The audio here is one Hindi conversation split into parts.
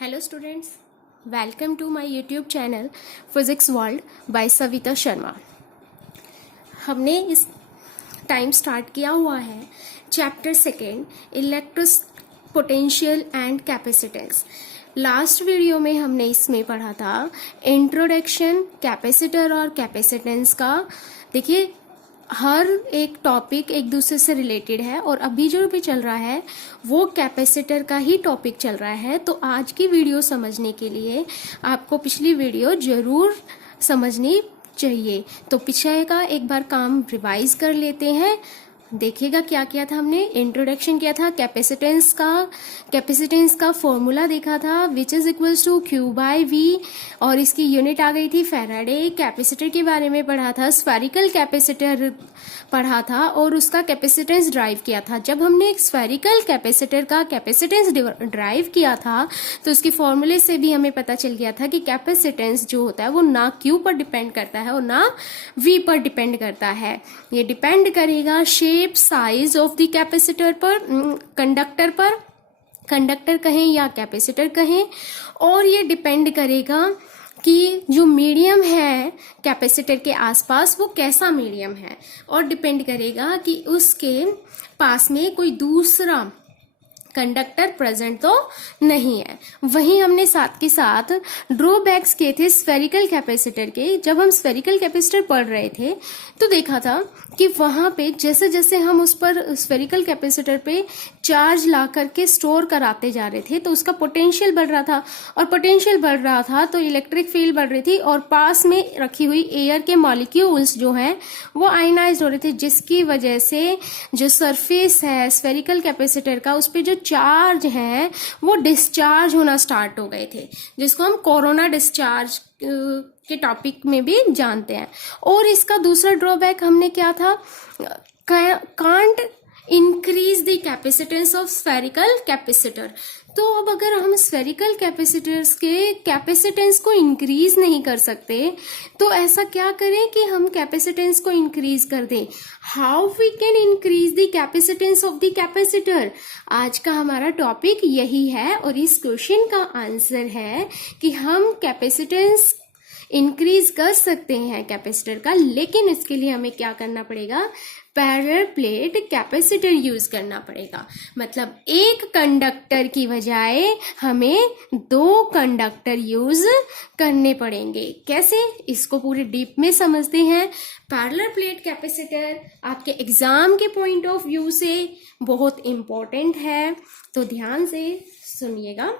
Hello students, welcome to my YouTube channel physics world by Savita Sharma. हमने इस टाइम स्टार्ट किया हुआ है chapter second electric potential and capacitance. Last video में हमने इसमें पढ़ा था इंट्रोडक्शन कैपेसिटर और कैपेसिटेंस का। देखिए, हर एक टॉपिक एक दूसरे से रिलेटेड है और अभी जो भी चल रहा है वो कैपेसिटर का ही टॉपिक चल रहा है। तो आज की वीडियो समझने के लिए आपको पिछली वीडियो जरूर समझनी चाहिए। तो पीछे का एक बार काम रिवाइज कर लेते हैं। देखिएगा क्या किया था हमने। इंट्रोडक्शन किया था, कैपेसिटेंस का फॉर्मूला देखा था which is equals to Q by V, और इसकी यूनिट आ गई थी फैराडे। कैपेसिटर के बारे में पढ़ा था, स्फेरिकल कैपेसिटर पढ़ा था और उसका कैपेसिटेंस ड्राइव किया था। जब हमने स्फेरिकल कैपेसिटर का कैपेसिटेंस ड्राइव किया था तो उसके फॉर्मूले से भी हमें पता चल गया था कि कैपेसिटेंस जो होता है वो ना क्यू पर डिपेंड करता है और ना वी पर डिपेंड करता है। ये डिपेंड करेगा shape size of the capacitor पर, कंडक्टर पर, कंडक्टर कहें या कैपेसिटर कहें, और ये डिपेंड करेगा कि जो मीडियम है कैपेसिटर के आसपास वो कैसा मीडियम है, और डिपेंड करेगा कि उसके पास में कोई दूसरा कंडक्टर प्रेजेंट तो नहीं है। वहीं हमने साथ के साथ ड्रॉबैक्स किए थे स्फेरिकल कैपेसिटर के। जब हम स्फेरिकल कैपेसिटर पढ़ रहे थे तो देखा था कि वहां पे जैसे जैसे हम उस पर स्फेरिकल कैपेसिटर पे चार्ज ला करके स्टोर कराते जा रहे थे तो उसका पोटेंशियल बढ़ रहा था, और पोटेंशियल बढ़ रहा था तो इलेक्ट्रिक फील्ड बढ़ रही थी, और पास में रखी हुई एयर के मॉलिक्यूल्स जो हैं वो आयनाइज्ड हो रहे थे, जिसकी वजह से जो सरफेस है स्फेरिकल कैपेसिटर का उस पर जो चार्ज है वो डिस्चार्ज होना स्टार्ट हो गए थे, जिसको हम कोरोना डिस्चार्ज के टॉपिक में भी जानते हैं। और इसका दूसरा ड्रॉबैक हमने क्या था, can't increase the capacitance of spherical capacitor. तो अब अगर हम स्फेरिकल कैपेसिटर्स के कैपेसिटेंस को इंक्रीज नहीं कर सकते तो ऐसा क्या करें कि हम कैपेसिटेंस को इंक्रीज कर दें। How we can increase the capacitance of the capacitor, आज का हमारा टॉपिक यही है। और इस क्वेश्चन का आंसर है कि हम कैपेसिटेंस इंक्रीज कर सकते हैं कैपेसिटर का, लेकिन इसके लिए हमें क्या करना पड़ेगा, पैरेलल प्लेट कैपेसिटर यूज करना पड़ेगा। मतलब एक कंडक्टर की बजाय हमें दो कंडक्टर यूज करने पड़ेंगे। कैसे, इसको पूरे डीप में समझते हैं। पैरेलल प्लेट कैपेसिटर आपके एग्जाम के पॉइंट ऑफ व्यू से बहुत इंपॉर्टेंट है, तो ध्यान से सुनिएगा,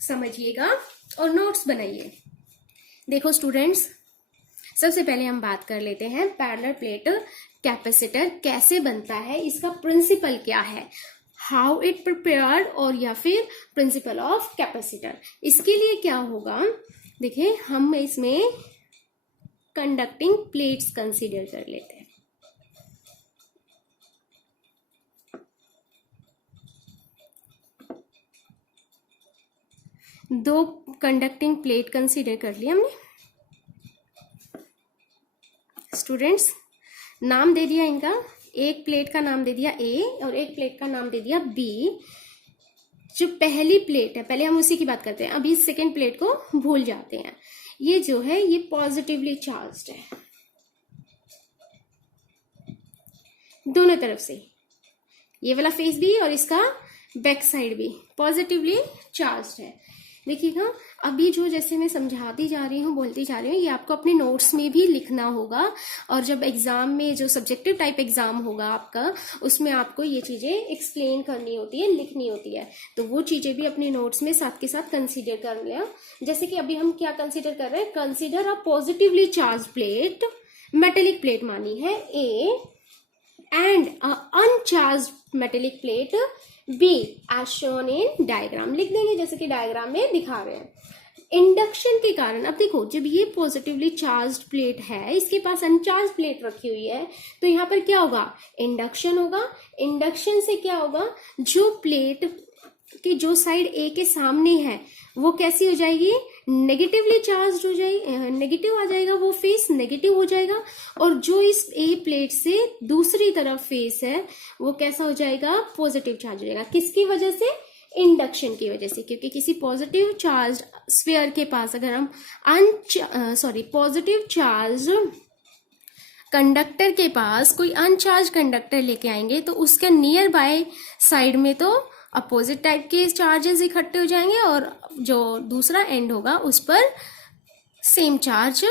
समझिएगा और नोट्स बनाइए। देखो स्टूडेंट्स, सबसे पहले हम बात कर लेते हैं पैरेलल प्लेट कैपेसिटर कैसे बनता है, इसका प्रिंसिपल क्या है, हाउ इट प्रिपेयर्ड, और या फिर प्रिंसिपल ऑफ कैपेसिटर। इसके लिए क्या होगा, देखिए हम इसमें कंडक्टिंग प्लेट्स कंसीडर कर लेते हैं। दो कंडक्टिंग प्लेट कंसीडर कर लिया हमने। स्टूडेंट्स, नाम दे दिया इनका, एक प्लेट का नाम दे दिया ए और एक प्लेट का नाम दे दिया बी। जो पहली प्लेट है, पहले हम उसी की बात करते हैं, अभी सेकेंड प्लेट को भूल जाते हैं। ये जो है ये पॉजिटिवली चार्ज्ड है, दोनों तरफ से, ये वाला फेस भी और इसका बैक साइड भी पॉजिटिवली चार्ज्ड है। देखिएगा, अभी जो जैसे मैं समझाती जा रही हूँ, बोलती जा रही हूँ, ये आपको अपने नोट्स में भी लिखना होगा, और जब एग्जाम में जो सब्जेक्टिव टाइप एग्जाम होगा आपका, उसमें आपको ये चीजें एक्सप्लेन करनी होती है, लिखनी होती है, तो वो चीजें भी अपने नोट्स में साथ के साथ कंसीडर कर लें। जैसे कि अभी हम क्या कंसीडर कर रहे हैं, consider a positively charge plate, metallic plate मानी है A, and a uncharge metallic plate B as shown in diagram. लिख देंगे जैसे कि डायग्राम में दिखा रहे हैं। इंडक्शन के कारण, अब देखो, जब ये पॉजिटिवली चार्ज्ड प्लेट है, इसके पास अनचार्ज प्लेट रखी हुई है, तो यहाँ पर क्या होगा, इंडक्शन होगा। इंडक्शन से क्या होगा, जो प्लेट की जो साइड ए के सामने है वो कैसी हो जाएगी, नेगेटिवली चार्ज हो जाएगी, नेगेटिव आ जाएगा, वो फेस नेगेटिव हो जाएगा, और जो इस ए प्लेट से दूसरी तरफ फेस है वो कैसा हो जाएगा, पॉजिटिव चार्ज हो जाएगा। किसकी वजह से, इंडक्शन की वजह से, क्योंकि किसी पॉजिटिव चार्ज स्फीयर के पास अगर हम पॉजिटिव चार्ज कंडक्टर के पास कोई अनचार्ज कंडक्टर लेके आएंगे तो उसके नियर बाय साइड में तो अपोजिट टाइप के चार्जेस इकट्ठे हो जाएंगे और जो दूसरा एंड होगा उस पर सेम चार्ज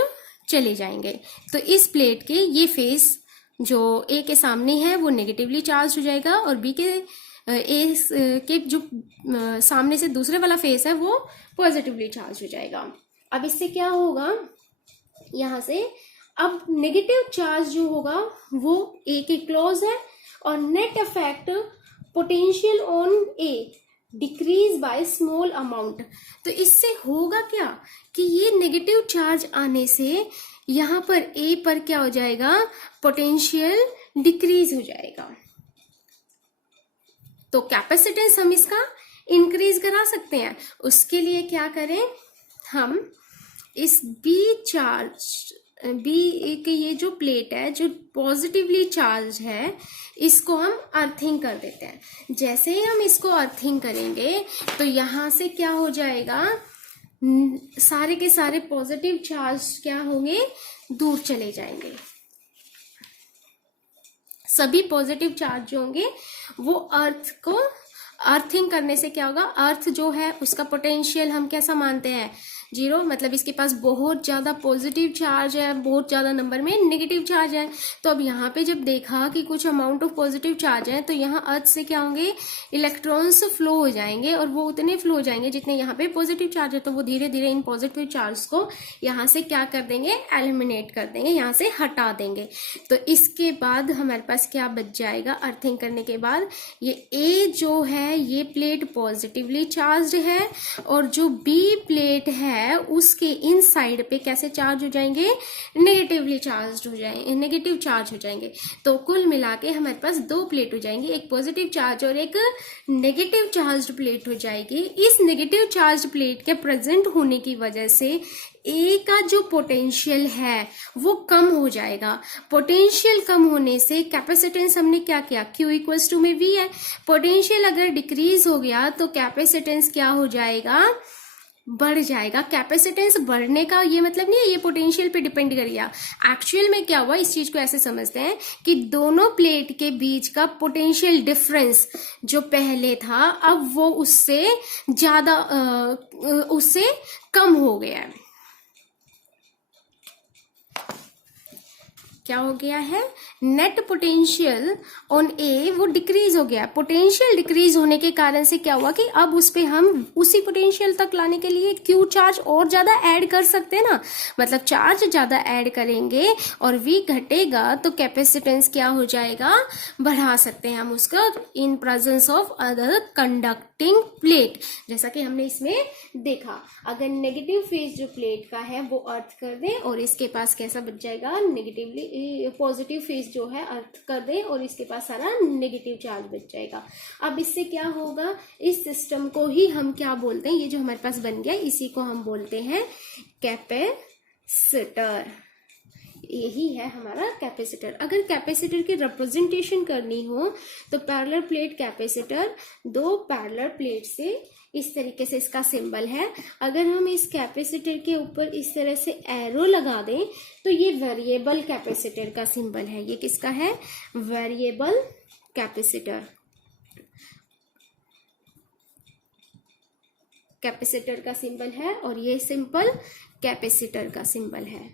चले जाएंगे। तो इस प्लेट के ये फेस जो ए के सामने है वो नेगेटिवली चार्ज हो जाएगा और बी के के जो सामने से दूसरे वाला फेस है वो पॉजिटिवली चार्ज हो जाएगा। अब इससे क्या होगा, यहाँ से अब नेगेटिव चार्ज जो होगा वो ए के क्लोज है और net effect potential on A decrease by small amount. तो इससे होगा क्या कि ये नेगेटिव चार्ज आने से यहाँ पर ए पर क्या हो जाएगा, पोटेंशियल डिक्रीज हो जाएगा। तो कैपेसिटेंस हम इसका इंक्रीज करा सकते हैं। उसके लिए क्या करें, हम इस बी के ये जो प्लेट है जो पॉजिटिवली चार्ज है इसको हम अर्थिंग कर देते हैं। जैसे ही हम इसको अर्थिंग करेंगे तो यहाँ से क्या हो जाएगा, सारे के सारे पॉजिटिव चार्ज क्या होंगे, दूर चले जाएंगे। सभी पॉजिटिव चार्ज जो होंगे वो अर्थ को अर्थिंग करने से क्या होगा, अर्थ जो है उसका पोटेंशियल हम कैसा मानते हैं, 0, मतलब इसके पास बहुत ज्यादा पॉजिटिव चार्ज है, बहुत ज्यादा नंबर में नेगेटिव चार्ज है। तो अब यहाँ पे जब देखा कि कुछ अमाउंट ऑफ पॉजिटिव चार्ज है तो यहाँ अर्थ से क्या होंगे, इलेक्ट्रॉन्स फ्लो हो जाएंगे और वो उतने फ्लो हो जाएंगे जितने यहाँ पे पॉजिटिव चार्ज है। तो वो धीरे धीरे इन पॉजिटिव चार्ज को यहाँ से क्या कर देंगे, एलिमिनेट कर देंगे, यहाँ से हटा देंगे। तो इसके बाद हमारे पास क्या बच जाएगा, अर्थिंग करने के बाद ये ए जो है ये प्लेट पॉजिटिवली चार्ज है और जो बी प्लेट है उसके इन साइड पे कैसे चार्ज हो जाएंगे, नेगेटिवली चार्ज हो जाएंगे, नेगेटिव चार्ज हो जाएंगे। तो कुल मिला के हमारे पास 2 प्लेट हो जाएंगी, एक पॉजिटिव चार्ज और एक नेगेटिव चार्ज प्लेट हो जाएगी। इस नेगेटिव चार्ज प्लेट के प्रेजेंट होने की वजह से ए का जो पोटेंशियल है वो कम हो जाएगा। पोटेंशियल कम होने से कैपेसिटेंस हमने क्या किया, Q इक्वल्स टू में V है। पोटेंशियल अगर डिक्रीज हो गया तो कैपेसिटेंस क्या हो जाएगा, बढ़ जाएगा। कैपेसिटेंस बढ़ने का ये मतलब नहीं है ये पोटेंशियल पे डिपेंड करेगा। एक्चुअल में क्या हुआ, इस चीज को ऐसे समझते हैं कि दोनों प्लेट के बीच का पोटेंशियल डिफरेंस जो पहले था अब वो उससे ज्यादा उससे कम हो गया है। क्या हो गया है, नेट पोटेंशियल ऑन ए वो डिक्रीज हो गया। पोटेंशियल डिक्रीज होने के कारण से क्या हुआ कि अब उस पे हम उसी पोटेंशियल तक लाने के लिए क्यू चार्ज और ज्यादा ऐड कर सकते हैं ना, मतलब चार्ज ज्यादा ऐड करेंगे और वी घटेगा तो कैपेसिटेंस क्या हो जाएगा, बढ़ा सकते हैं हम उसका in presence of other conducting plate. जैसा कि हमने इसमें देखा, अगर नेगेटिव फेज जो प्लेट का है वो अर्थ कर दें और इसके पास कैसा बच जाएगा, नेगेटिवली पॉजिटिव फेज जो है अर्थ कर दें और इसके पास सारा नेगेटिव चार्ज बच जाएगा। अब इससे क्या होगा, इस सिस्टम को ही हम क्या बोलते हैं, ये जो हमारे पास बन गया इसी को हम बोलते हैं कैपेसिटर। यही है हमारा कैपेसिटर। अगर कैपेसिटर की रिप्रेजेंटेशन करनी हो तो parallel plate capacitor, 2 parallel plate से इस तरीके से इसका सिंबल है। अगर हम इस कैपेसिटर के ऊपर इस तरह से एरो लगा दें तो ये वेरिएबल कैपेसिटर का सिंबल है। ये किसका है, वेरिएबल कैपेसिटर। कैपेसिटर का सिंबल है और ये सिंपल कैपेसिटर का सिंबल है।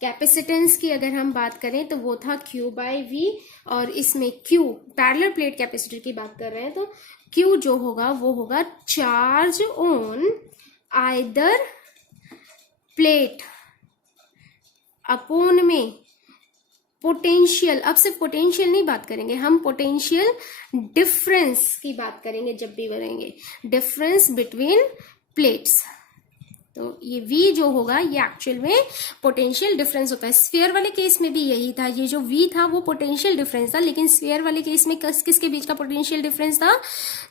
कैपेसिटेंस की अगर हम बात करें तो वो था Q/V और इसमें Q पैरेलल प्लेट कैपेसिटर की बात कर रहे हैं तो Q जो होगा वो होगा charge on either plate upon में पोटेंशियल। अब सिर्फ पोटेंशियल नहीं बात करेंगे हम, पोटेंशियल डिफरेंस की बात करेंगे जब भी करेंगे, डिफरेंस बिटवीन प्लेट्स। तो ये V जो होगा ये एक्चुअल में पोटेंशियल डिफरेंस होता है। स्फीयर वाले केस में भी यही था, ये जो V था वो पोटेंशियल डिफरेंस था, लेकिन स्फीयर वाले केस में किसके बीच का पोटेंशियल डिफरेंस था?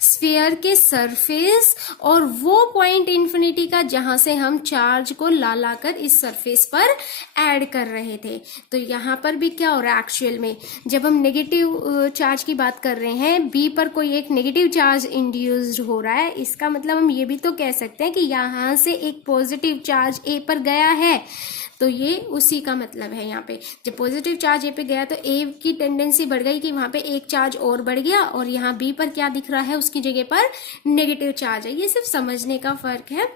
स्फीयर के सरफेस और वो पॉइंट इन्फिनिटी का जहां से हम चार्ज को ला लाकर इस सरफेस पर ऐड कर रहे थे। तो यहाँ पर भी क्या हो रहा है एक्चुअल में, जब हम नेगेटिव चार्ज की बात कर रहे हैं, B पर कोई एक नेगेटिव चार्ज इंड्यूस्ड हो रहा है, इसका मतलब हम ये भी तो कह सकते हैं कि यहाँ से एक पॉजिटिव चार्ज A पर गया है, तो ये उसी का मतलब है। यहाँ पे जब पॉजिटिव चार्ज A पे गया तो A की टेंडेंसी बढ़ गई कि वहां पे एक चार्ज और बढ़ गया, और यहाँ B पर क्या दिख रहा है, उसकी जगह पर नेगेटिव चार्ज है। ये सिर्फ समझने का फर्क है।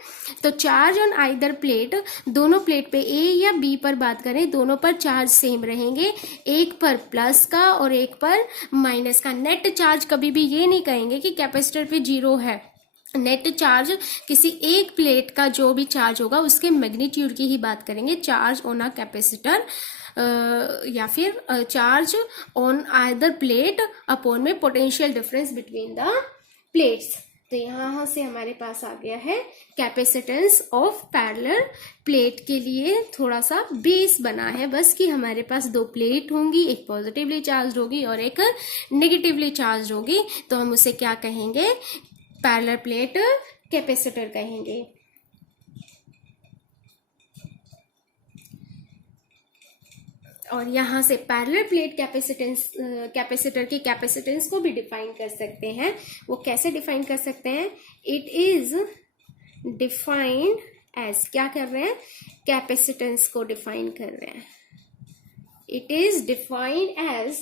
तो चार्ज ऑन आइदर प्लेट, दोनों प्लेट पे A या B पर बात करें, दोनों पर चार्ज सेम रहेंगे, एक पर प्लस का और एक पर माइनस का। नेट चार्ज कभी भी ये नहीं कहेंगे कि कैपेसिटर पे 0 है। नेट चार्ज किसी एक प्लेट का जो भी चार्ज होगा उसके मैग्नीट्यूड की ही बात करेंगे, चार्ज ऑन अ कैपेसिटर या फिर charge on either plate upon में potential difference between the plates. तो यहाँ से हमारे पास आ गया है कैपेसिटेंस ऑफ पैरेलल प्लेट के लिए थोड़ा सा बेस बना है बस, कि हमारे पास दो प्लेट होंगी, एक पॉजिटिवली चार्ज होगी और एक नेगेटिवली चार्ज होगी, तो हम उसे क्या कहेंगे? पैरेलल प्लेट कैपेसिटर कहेंगे। और यहां से पैरेलल प्लेट कैपेसिटर की कैपेसिटेंस को भी डिफाइन कर सकते हैं। वो कैसे डिफाइन कर सकते हैं? इट इज डिफाइंड एज, क्या कर रहे हैं? कैपेसिटेंस को डिफाइन कर रहे हैं। It is defined as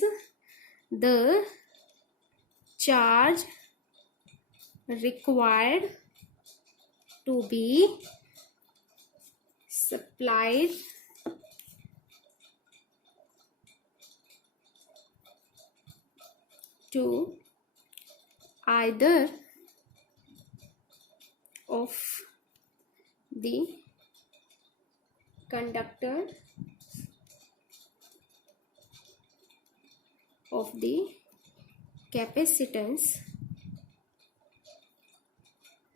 the charge required to be supplied to either of the conductor of the capacitance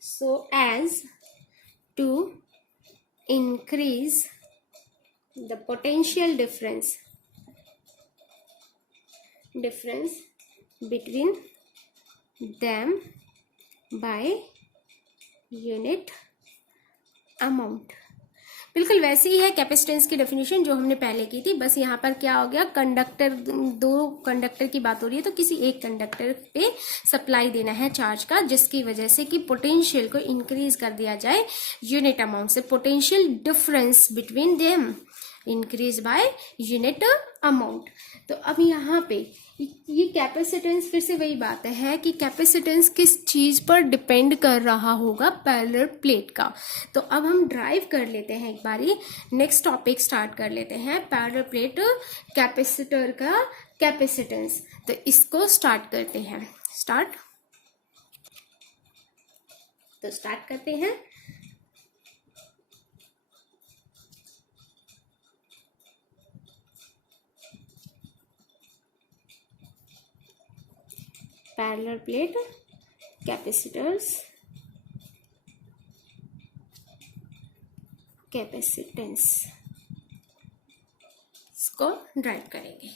so as to increase the potential difference between them by unit amount। बिल्कुल वैसे ही है कैपेसिटेंस की डेफिनेशन जो हमने पहले की थी, बस यहाँ पर क्या हो गया, कंडक्टर, दो कंडक्टर की बात हो रही है तो किसी एक कंडक्टर पे सप्लाई देना है चार्ज का, जिसकी वजह से कि पोटेंशियल को इंक्रीज कर दिया जाए यूनिट अमाउंट से। Potential difference between them increase by unit amount. तो अब यहाँ पे ये कैपेसिटेंस, फिर से वही बात है कि कैपेसिटेंस किस चीज पर डिपेंड कर रहा होगा? पैरेलल प्लेट का। तो अब हम ड्राइव कर लेते हैं एक बारी, नेक्स्ट टॉपिक स्टार्ट कर लेते हैं, पैरेलल प्लेट कैपेसिटर का कैपेसिटेंस। तो इसको स्टार्ट करते हैं। स्टार्ट करते हैं। पैरेलल प्लेट कैपेसिटर्स कैपेसिटेंस, इसको ड्राइव करेंगे।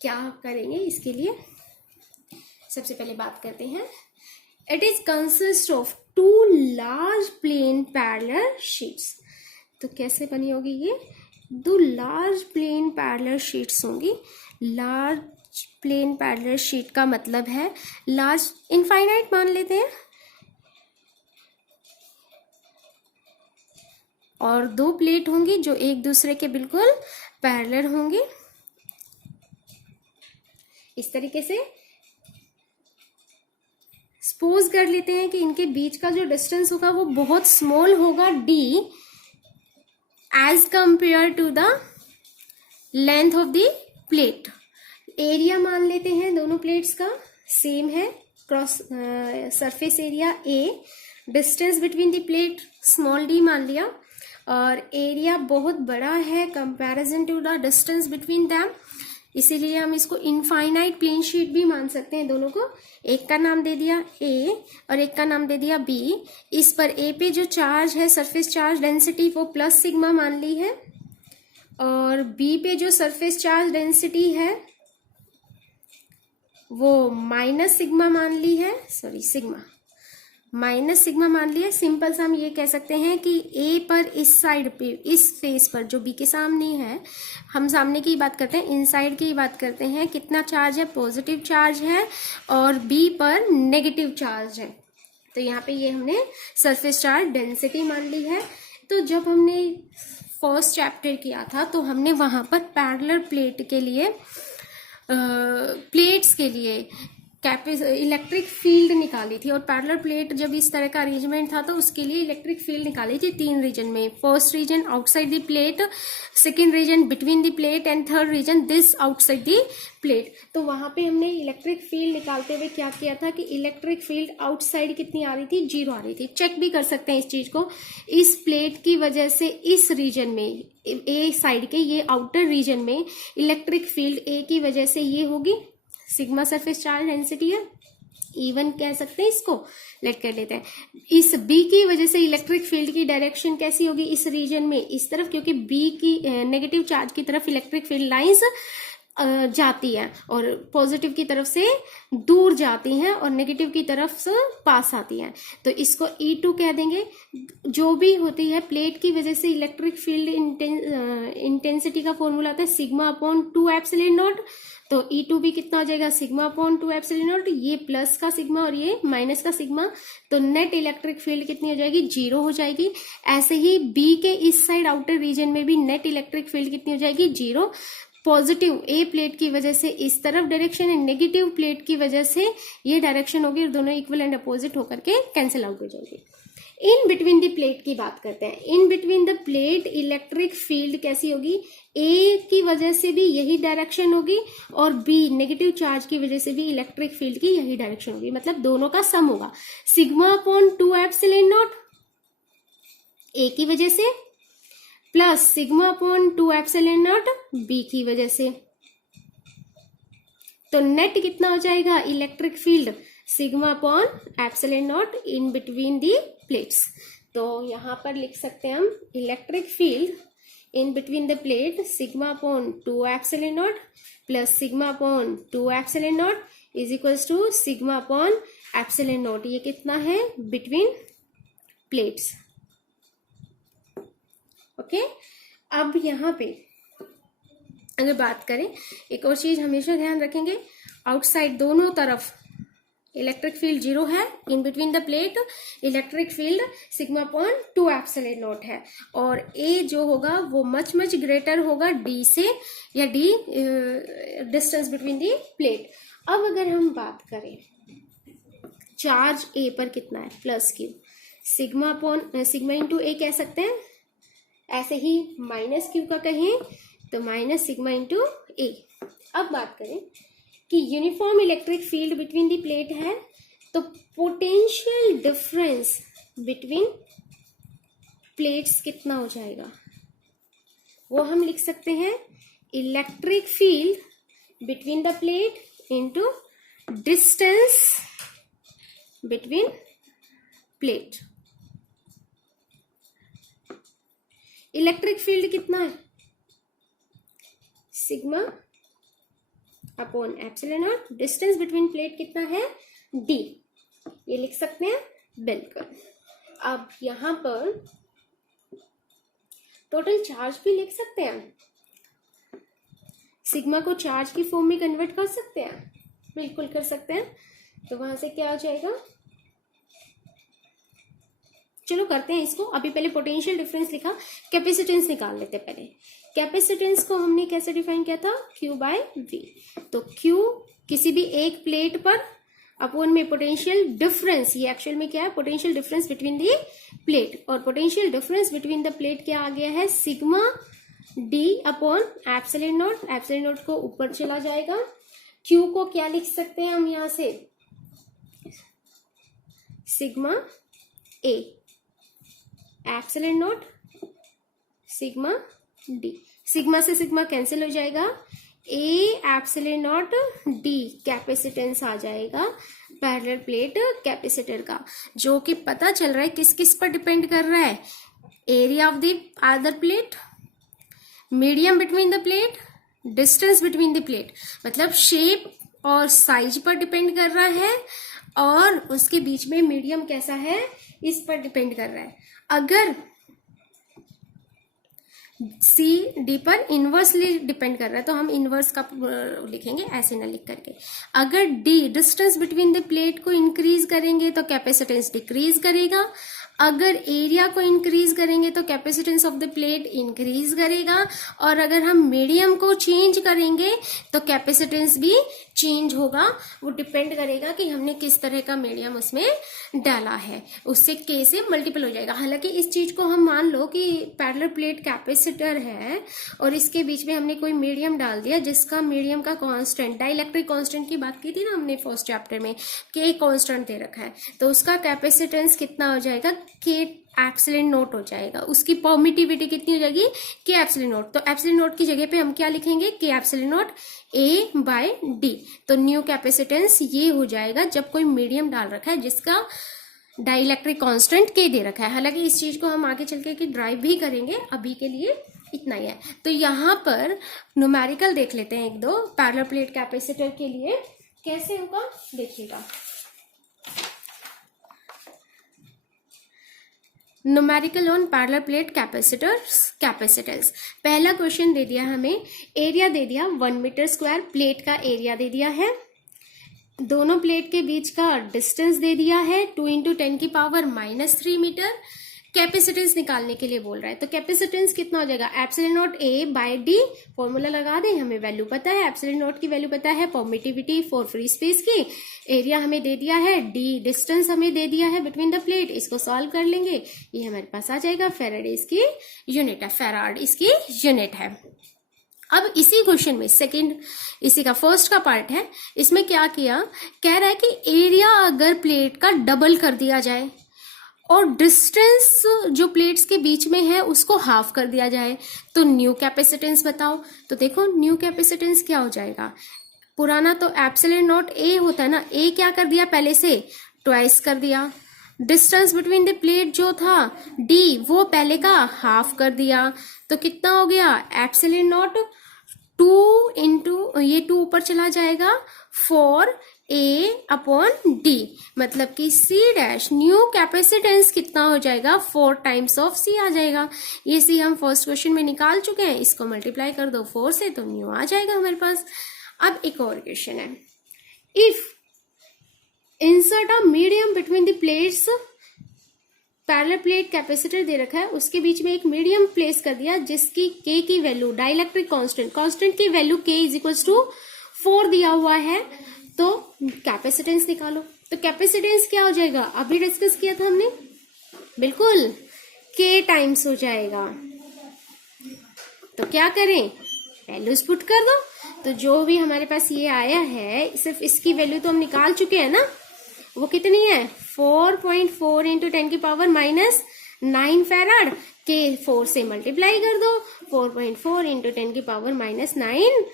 क्या करेंगे इसके लिए? सबसे पहले बात करते हैं, it is consist of two large plane parallel sheets. तो कैसे बनी होगी ये? दो लार्ज प्लेन पैरेलल शीट्स होंगी। लार्ज प्लेन पैरेलल शीट का मतलब है लार्ज, इनफाइनाइट मान लेते हैं, और दो प्लेट होंगी जो एक दूसरे के बिल्कुल पैरेलल होंगी। इस तरीके से सपोज कर लेते हैं कि इनके बीच का जो डिस्टेंस होगा वो बहुत स्मॉल होगा, d, as compare to the length of the plate. Area मान लेते हैं दोनों प्लेट्स का सेम है, cross surface area A, distance between the plate small d मान लिया, और एरिया बहुत बड़ा है comparison to the distance between them. इसीलिए हम इसको इनफाइनाइट प्लेन शीट भी मान सकते हैं दोनों को। एक का नाम दे दिया ए और एक का नाम दे दिया बी। इस पर ए पे जो चार्ज है सरफेस चार्ज डेंसिटी वो प्लस सिग्मा मान ली है, और बी पे जो सरफेस चार्ज डेंसिटी है वो माइनस सिग्मा मान ली है, सॉरी सिग्मा माइनस सिग्मा मान लिया। सिंपल सा हम ये कह सकते हैं कि ए पर इस साइड पे इस फेस पर जो बी के सामने है, हम सामने की बात करते हैं, इनसाइड की बात करते हैं, कितना चार्ज है, पॉजिटिव चार्ज है, और बी पर नेगेटिव चार्ज है। तो यहाँ पे ये हमने सरफेस चार्ज डेंसिटी मान ली है। तो जब हमने फर्स्ट चैप्टर किया था तो हमने वहां पर पैरेलल प्लेट के लिए प्लेट्स के लिए इलेक्ट्रिक फील्ड निकाली थी, और पैरेलल प्लेट जब इस तरह का अरेंजमेंट था तो उसके लिए इलेक्ट्रिक फील्ड निकाली थी 3 रीजन में। First region outside the plate, second region between the plate, and third region this outside the plate. तो वहां पे हमने इलेक्ट्रिक फील्ड निकालते हुए क्या किया था कि इलेक्ट्रिक फील्ड आउटसाइड कितनी आ रही थी, 0 आ रही थी। चेक भी कर सकते हैं इस चीज को। इस प्लेट की वजह से इस रीजन में, ए साइड के ये आउटर रीजन में इलेक्ट्रिक फील्ड ए की वजह से ये होगी सिग्मा सरफेस चार्ज डेंसिटी है, इवन कह सकते हैं इसको, लेट कर लेते हैं। इस बी की वजह से इलेक्ट्रिक फील्ड की डायरेक्शन कैसी होगी इस रीजन में, इस तरफ, क्योंकि बी की नेगेटिव चार्ज की तरफ इलेक्ट्रिक फील्ड लाइंस जाती है और पॉजिटिव की तरफ से दूर जाती हैं और नेगेटिव की तरफ से पास आती हैं। तो इसको E2 कह देंगे। जो भी होती है प्लेट की वजह से इलेक्ट्रिक फील्ड इंटेंसिटी का फॉर्मूला आता है सिग्मा अपॉन 2 एप्सिलॉन नॉट। तो E2 भी कितना हो जाएगा, सिग्मा अपॉन 2 एप्सिलॉन नॉट, ये प्लस का सिग्मा और ये माइनस का सिग्मा। तो नेट इलेक्ट्रिक फील्ड कितनी हो जाएगी, 0 हो जाएगी। ऐसे ही बी के इस साइड आउटर रीजन में भी नेट इलेक्ट्रिक फील्ड कितनी हो जाएगी, 0। पॉजिटिव ए प्लेट की वजह से इस तरफ डायरेक्शन है, नेगेटिव प्लेट की वजह से ये डायरेक्शन होगी और दोनों इक्वल एंड अपोजिट होकर के कैंसिल आउट हो जाएगी। इन बिटवीन द प्लेट की बात करते हैं। इन between the plate electric field कैसी होगी, ए की वजह से भी यही डायरेक्शन होगी और बी नेगेटिव चार्ज की वजह से भी इलेक्ट्रिक फील्ड की यही डायरेक्शन होगी, मतलब दोनों का सम होगा sigma upon 2 epsilon naught A की वजह से plus sigma upon 2 epsilon naught B की वजह से। तो नेट कितना हो जाएगा, electric field sigma upon epsilon naught in between the plates. तो यहां पर लिख सकते हैं हम electric field in between the plate sigma upon 2 epsilon naught plus sigma upon 2 epsilon naught is equals to sigma upon epsilon naught. ये कितना है, बिटवीन प्लेट्स। ओके अब यहाँ पे अगर बात करें, एक और चीज हमेशा ध्यान रखेंगे, आउटसाइड दोनों तरफ इलेक्ट्रिक फील्ड 0 है, इन between the plate electric field sigma upon 2 epsilon not है, और ए जो होगा वो मच ग्रेटर होगा डी से, या D distance between the plate. अब अगर हम बात करें चार्ज ए पर कितना है, plus Q, sigma upon sigma into A कह सकते हैं। ऐसे ही माइनस क्यू का कहें तो माइनस सिग्मा इंटू ए। अब बात करें कि uniform electric field between the plate है, तो पोटेंशियल डिफरेंस बिटवीन प्लेट्स कितना हो जाएगा, वो हम लिख सकते हैं electric field between the plate into distance between plate. Electric field कितना है, sigma upon epsilon not, distance between plate कितना है, डी, ये लिख सकते हैं बिल्कुल। अब यहां पर टोटल चार्ज भी लिख सकते हैं, सिग्मा को चार्ज की फॉर्म में कन्वर्ट कर सकते हैं, बिल्कुल कर सकते हैं। तो वहां से क्या हो जाएगा, चलो करते हैं इसको। अभी पहले पोटेंशियल डिफरेंस लिखा, कैपेसिटेंस निकाल लेते हैं पहले। कैपेसिटेंस को हमने कैसे डिफाइन किया था, Q बाय V। तो Q किसी भी एक प्लेट पर अपॉन में पोटेंशियल डिफरेंस, ये एक्चुअल में क्या है, potential difference between the plate, और potential difference between the plate क्या आ गया है, sigma D upon epsilon naught. Epsilon naught को ऊपर चला जाएगा। Q को क्या लिख सकते हैं हम यहां से, sigma A epsilon naught sigma D. Sigma से सिग्मा कैंसिल हो जाएगा, A epsilon naught D capacitance आ जाएगा पैरेलल प्लेट कैपेसिटर का, जो कि पता चल रहा है किस किस पर डिपेंड कर रहा है, area of the other plate, medium between the plate, distance between the plate, मतलब शेप और साइज पर डिपेंड कर रहा है, और उसके बीच में मीडियम कैसा है इस पर डिपेंड कर रहा है। अगर सी डी पर इनवर्सली डिपेंड कर रहा है तो हम इनवर्स का लिखेंगे, ऐसे ना लिख करके। अगर D distance between the plate को इंक्रीज करेंगे तो कैपेसिटेंस डिक्रीज करेगा, अगर एरिया को इंक्रीज करेंगे तो capacitance of the plate increase करेगा, और अगर हम मीडियम को चेंज करेंगे तो कैपेसिटेंस भी चेंज होगा। वो डिपेंड करेगा कि हमने किस तरह का मीडियम उसमें डाला है, उससे के से मल्टीपल हो जाएगा। हालांकि इस चीज को हम मान लो कि पैरेलल प्लेट कैपेसिटर है और इसके बीच में हमने कोई मीडियम डाल दिया जिसका मीडियम का कांस्टेंट, डाइलेक्ट्रिक कांस्टेंट की बात की थी ना हमने फर्स्ट चैप्टर में, के कांस्टेंट दे रखा है, तो उसका कैपेसिटेंस कितना हो जाएगा, के एप्सिलॉन नॉट हो जाएगा। उसकी परमिटिविटी कितनी हो जाएगी, के एप्सिलॉन नॉट। तो एप्सिलॉन नॉट की जगह पे हम क्या लिखेंगे, K epsilon naught A by D. तो न्यू कैपेसिटेंस ये हो जाएगा जब कोई मीडियम डाल रखा है जिसका डाइलेक्ट्रिक कांस्टेंट के दे रखा है। हालांकि इस चीज को हम आगे चल के ड्राइव भी करेंगे, अभी के लिए इतना ही है। तो यहाँ पर न्यूमेरिकल देख लेते हैं एक दो पैरेलल प्लेट कैपेसिटर के लिए, कैसे होगा देखिएगा। Numerical on parallel plate capacitance. पहला क्वेश्चन दे दिया हमें, एरिया दे दिया 1 मीटर स्क्वायर, प्लेट का एरिया दे दिया है, दोनों प्लेट के बीच का डिस्टेंस दे दिया है 2 × 10⁻³ मीटर। कैपेसिटेंस निकालने के लिए बोल रहा है, तो कैपेसिटेंस कितना हो जाएगा, epsilon naught A by D. Formula लगा दें, हमें वैल्यू पता है, एप्सिलॉन नॉट की वैल्यू पता है, परमिटिविटी फॉर फ्री स्पेस की, एरिया हमें दे दिया है, डी डिस्टेंस हमें दे दिया है बिटवीन द प्लेट। इसको सॉल्व कर लेंगे, ये हमारे पास आ जाएगा, फैराडे इसकी यूनिट है, फैराड इसकी यूनिट है। अब इसी क्वेश्चन में सेकंड, इसी का फर्स्ट का पार्ट है, इसमें क्या किया, कह रहा है कि एरिया अगर प्लेट का डबल कर दिया जाए और डिस्टेंस जो प्लेट्स के बीच में है उसको हाफ कर दिया जाए तो न्यू कैपेसिटेंस बताओ। तो देखो न्यू कैपेसिटेंस क्या हो जाएगा, पुराना तो एप्सिलॉन नॉट ए होता है ना, ए क्या कर दिया पहले से ट्वाइस कर दिया, डिस्टेंस बिटवीन द प्लेट जो था डी वो पहले का हाफ कर दिया, तो कितना हो गया एप्सिलॉन नॉट 2 × ये 2 ऊपर चला जाएगा 4a/d, मतलब कि c डैश न्यू कैपेसिटेंस कितना हो जाएगा 4 टाइम्स ऑफ c आ जाएगा। ये c हम फर्स्ट क्वेश्चन में निकाल चुके हैं, इसको मल्टीप्लाई कर दो 4 से तो न्यू आ जाएगा हमारे पास। अब एक और क्वेश्चन है, if insert a medium between the plates, parallel plate capacitor दे रखा है, उसके बीच में एक मीडियम प्लेस कर दिया जिसकी के की वैल्यू, डाइलेक्ट्रिक कांस्टेंट की वैल्यू के = 4 दिया हुआ है, तो कैपेसिटेंस निकालो। तो कैपेसिटेंस क्या हो जाएगा, अभी डिस्कस किया था हमने, बिल्कुल के टाइम्स हो जाएगा। तो क्या करें, वैल्यूज पुट कर दो, तो जो भी हमारे पास ये आया है सिर्फ इसकी वैल्यू तो हम निकाल चुके हैं ना, वो कितनी है 4.4 × 10⁻⁹ फैराड, के 4 से मल्टीप्लाई कर दो, 4.4 × 10⁻⁹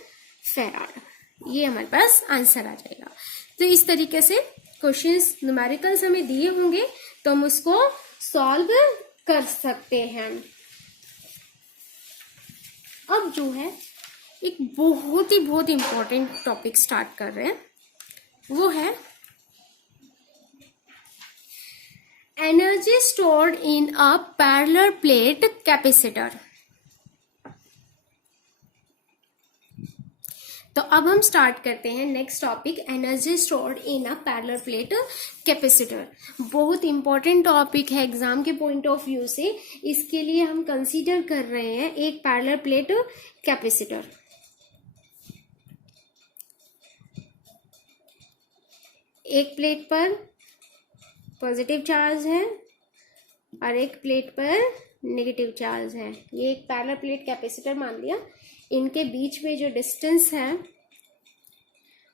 फैराड, ये हमारे पास आंसर आ जाएगा। तो इस तरीके से क्वेश्चंस न्यूमेरिकल्स हमें दिए होंगे तो हम उसको सॉल्व कर सकते हैं। अब जो है एक बहुत ही इंपॉर्टेंट टॉपिक स्टार्ट कर रहे हैं, वो है energy stored in a parallel plate capacitor. तो अब हम स्टार्ट करते हैं next topic, energy stored in a parallel plate capacitor. बहुत इंपॉर्टेंट टॉपिक है एग्जाम के पॉइंट ऑफ व्यू से, इसके लिए हम कंसीडर कर रहे हैं एक पैरेलल प्लेट कैपेसिटर। एक प्लेट पर पॉजिटिव चार्ज है और एक प्लेट पर नेगेटिव चार्ज है, ये एक पैरेलल प्लेट कैपेसिटर मान लिया। इनके बीच में जो डिस्टेंस है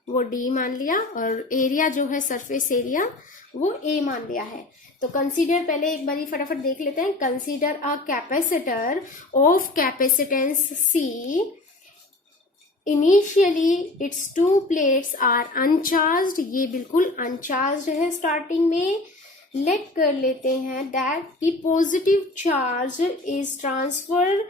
वो d मान लिया और एरिया जो है सरफेस एरिया वो a मान लिया है। तो कंसीडर, पहले एक बारी फटाफट देख लेते हैं, consider a capacitor of capacitance c initially it's two plates are uncharged, ये बिल्कुल अनचार्ज्ड है स्टार्टिंग में। लेट कर लेते हैं दैट की positive charge is transfer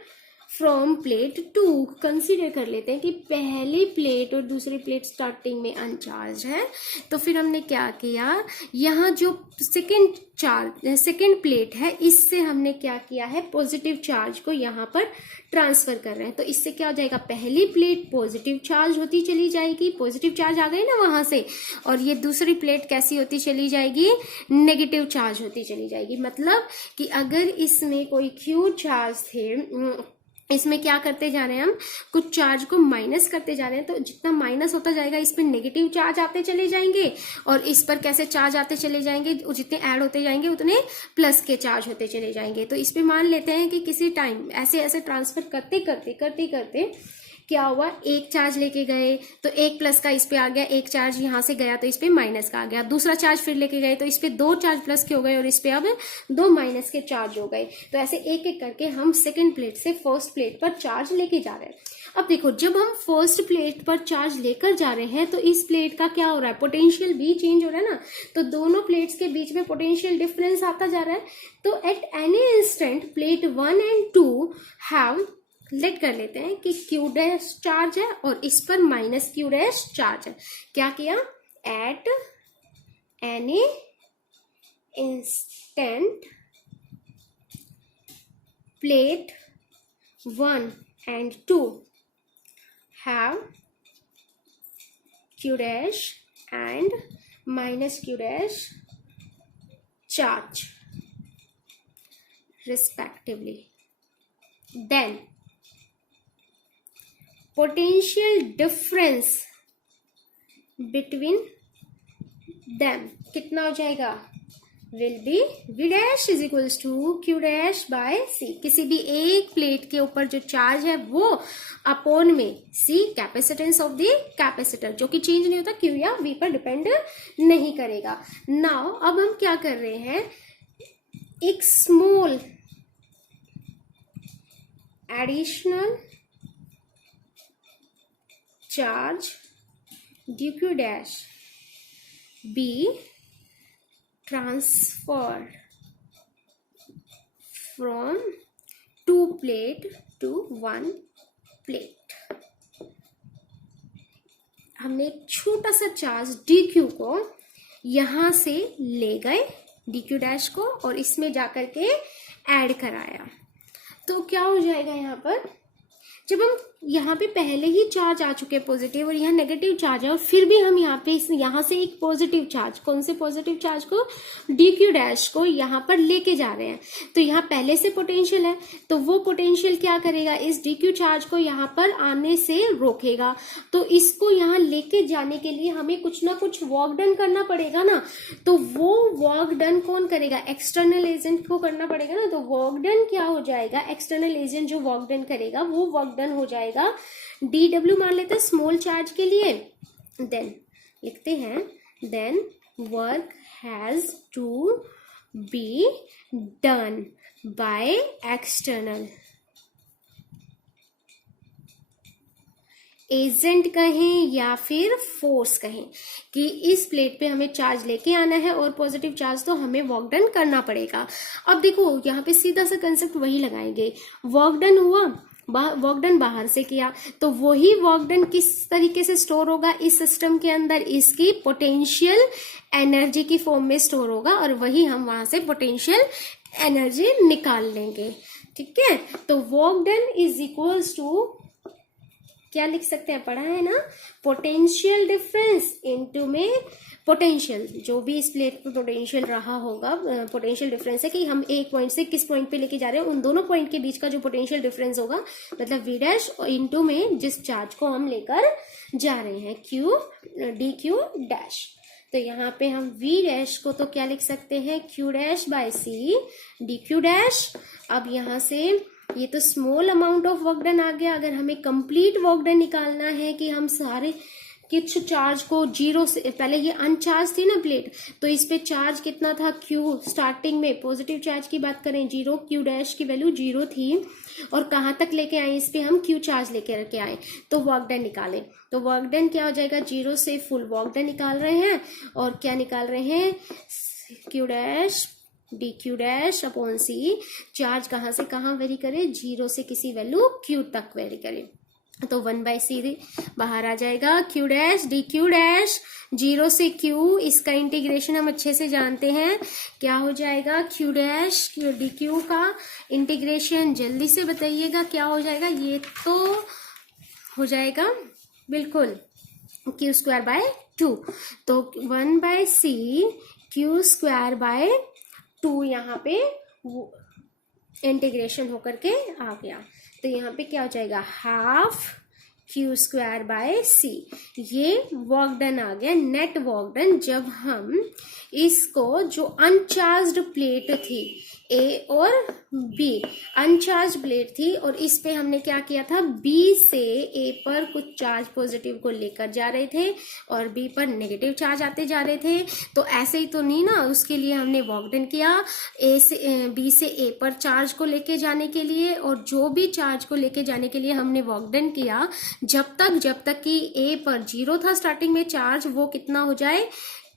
from plate two. Consider कर लेते हैं कि पहली प्लेट और दूसरी प्लेट स्टार्टिंग में अनचार्ज है, तो फिर हमने क्या किया, यहाँ जो सेकेंड प्लेट है इससे हमने क्या किया है, पॉजिटिव चार्ज को यहाँ पर ट्रांसफर कर रहे हैं। तो इससे क्या हो जाएगा, पहली प्लेट पॉजिटिव चार्ज होती चली जाएगी, पॉजिटिव चार्ज आ गई ना वहां से, और ये दूसरी प्लेट कैसी होती चली जाएगी, नेगेटिव चार्ज होती चली जाएगी। मतलब कि अगर इसमें कोई क्यू चार्ज थे, इसमें क्या करते जा रहे हैं हम, कुछ चार्ज को माइनस करते जा रहे हैं, तो जितना माइनस होता जाएगा इस पर नेगेटिव चार्ज आते चले जाएंगे, और इस पर कैसे चार्ज आते चले जाएंगे, जितने ऐड होते जाएंगे उतने प्लस के चार्ज होते चले जाएंगे। तो इस पे मान लेते हैं कि किसी टाइम ऐसे ऐसे ट्रांसफर करते करते क्या हुआ, एक चार्ज लेके गए तो एक प्लस का इस पे आ गया, एक चार्ज यहाँ से गया तो इस पे माइनस का आ गया, दूसरा चार्ज फिर लेके गए तो इस पे दो चार्ज प्लस के हो गए और इस पे अब दो माइनस के चार्ज हो गए। तो ऐसे एक एक करके हम सेकंड प्लेट से फर्स्ट प्लेट पर चार्ज लेके जा रहे हैं। अब देखो, जब हम फर्स्ट प्लेट पर चार्ज लेकर जा रहे हैं तो इस प्लेट का क्या हो रहा है, पोटेंशियल भी चेंज हो रहा है ना, तो दोनों प्लेट्स के बीच में पोटेंशियल डिफरेंस आता जा रहा है। तो at any instant plate 1 and 2 have, let कर लेते हैं कि क्यू डैश चार्ज है और इस पर माइनस क्यू डैश चार्ज है। क्या किया, eight any instant plate 1 and 2 have Q dash and minus Q dash charge respectively. Then potential difference between them कितना हो जाएगा, will be v dash is equals to q dash by c। किसी भी एक प्लेट के ऊपर जो चार्ज है वो अपॉन में c capacitance of the capacitor, जो कि चेंज नहीं होता, q या v पर डिपेंड नहीं करेगा। नाउ अब हम क्या कर रहे हैं, एक small additional charge dq dash be transferred from 2 plate to 1 plate। हमने एक छोटा सा चार्ज dq को यहां से ले गए, dq dash को, और इसमें जाकर के ऐड कराया। तो क्या हो जाएगा, यहाँ पर जब हम यहाँ पे पहले ही चार्ज आ चुके हैं पॉजिटिव और यहाँ नेगेटिव चार्ज है, और फिर भी हम यहाँ से एक पॉजिटिव चार्ज, कौन से पॉजिटिव चार्ज को, dq डैश को यहाँ पर लेके जा रहे हैं, तो यहाँ पहले से पोटेंशियल है, तो वो पोटेंशियल क्या करेगा, इस dq चार्ज को यहाँ पर आने से रोकेगा। तो इसको यहाँ लेके जाने के लिए हमें कुछ ना कुछ वर्क डन करना पड़ेगा ना, तो वो वर्क डन कौन करेगा, एक्सटर्नल एजेंट को करना पड़ेगा ना। तो वर्क डन क्या हो जाएगा, एक्सटर्नल एजेंट जो वर्क डन करेगा वो वर्क डन हो जाएगा dw, मान लेते हैं स्मॉल चार्ज के लिए। देन लिखते हैं, then work has to be done by external agent कहें या फिर फोर्स कहें, कि इस प्लेट पे हमें चार्ज लेके आना है और पॉजिटिव चार्ज तो हमें वर्क डन करना पड़ेगा। अब देखो यहाँ पे सीधा सा कंसेप्ट वही लगाएंगे, वर्क डन हुआ, वर्क डन बाहर से किया, तो वही वर्क डन किस तरीके से स्टोर होगा इस सिस्टम के अंदर, इसकी पोटेंशियल एनर्जी की फॉर्म में स्टोर होगा, और वही हम वहां से पोटेंशियल एनर्जी निकाल लेंगे। ठीक है, तो work done is equals to, क्या लिख सकते हैं, पढ़ा है ना, पोटेंशियल डिफरेंस इनटू में पोटेंशियल, जो भी इस प्लेट पे पोटेंशियल रहा होगा, पोटेंशियल डिफरेंस है कि हम एक पॉइंट से किस पॉइंट पे लेके जा रहे हैं, उन दोनों पॉइंट के बीच का जो पोटेंशियल डिफरेंस होगा, मतलब v डैश इनटू में जिस चार्ज को हम लेकर जा रहे हैं, q dq डैश। तो यहाँ पे हम v डैश को तो क्या लिख सकते हैं, q dash by c dq dash. अब यहाँ से ये तो small amount of work done आ गया, अगर हमें कंप्लीट वर्क डन निकालना है कि हम सारे कुछ चार्ज को जीरो से, पहले ये अनचार्ज थी ना प्लेट, तो इस पे चार्ज कितना था Q स्टार्टिंग में, पॉजिटिव चार्ज की बात करें जीरो, Q डैश की वैल्यू जीरो थी, और कहाँ तक लेके आए, इस पे हम Q चार्ज लेके रखे आए, तो वर्क डन निकाले, तो वर्क डन क्या हो जाएगा, जीरो से फुल वर्क डन निकाल रहे हैं, और क्या निकाल रहे हैं, Q dash D Q dash upon C, charge कहाँ से कहाँ वेरी करे, जीरो से किसी वैल्यू Q तक वेरी करे, तो 1/c बाहर आ जाएगा, Q dash D Q dash zero से Q, इसका इंटीग्रेशन हम अच्छे से जानते हैं, क्या हो जाएगा, Q डैश डी क्यू का इंटीग्रेशन जल्दी से बताइएगा क्या हो जाएगा, ये तो हो जाएगा बिल्कुल Q स्क्वायर बाय 2, तो 1/c Q स्क्वायर बाय 2 यहाँ पे इंटीग्रेशन होकर के आ गया, तो यहाँ पे क्या हो जाएगा, half Q square by C, ये वर्क डन आ गया, नेट वर्क डन, जब हम इसको जो अनचार्ज्ड प्लेट थी A और B, अनचार्ज प्लेट थी, और इस पे हमने क्या किया था, B से A पर कुछ चार्ज पॉजिटिव को लेकर जा रहे थे और B पर नेगेटिव चार्ज आते जा रहे थे, तो ऐसे ही तो नहीं ना, उसके लिए हमने वर्क डन किया B से A पर चार्ज को लेके जाने के लिए, और जो भी चार्ज को लेके जाने के लिए हमने वर्क डन किया, जब तक कि A पर जीरो था स्टार्टिंग में चार्ज, वो कितना हो जाए,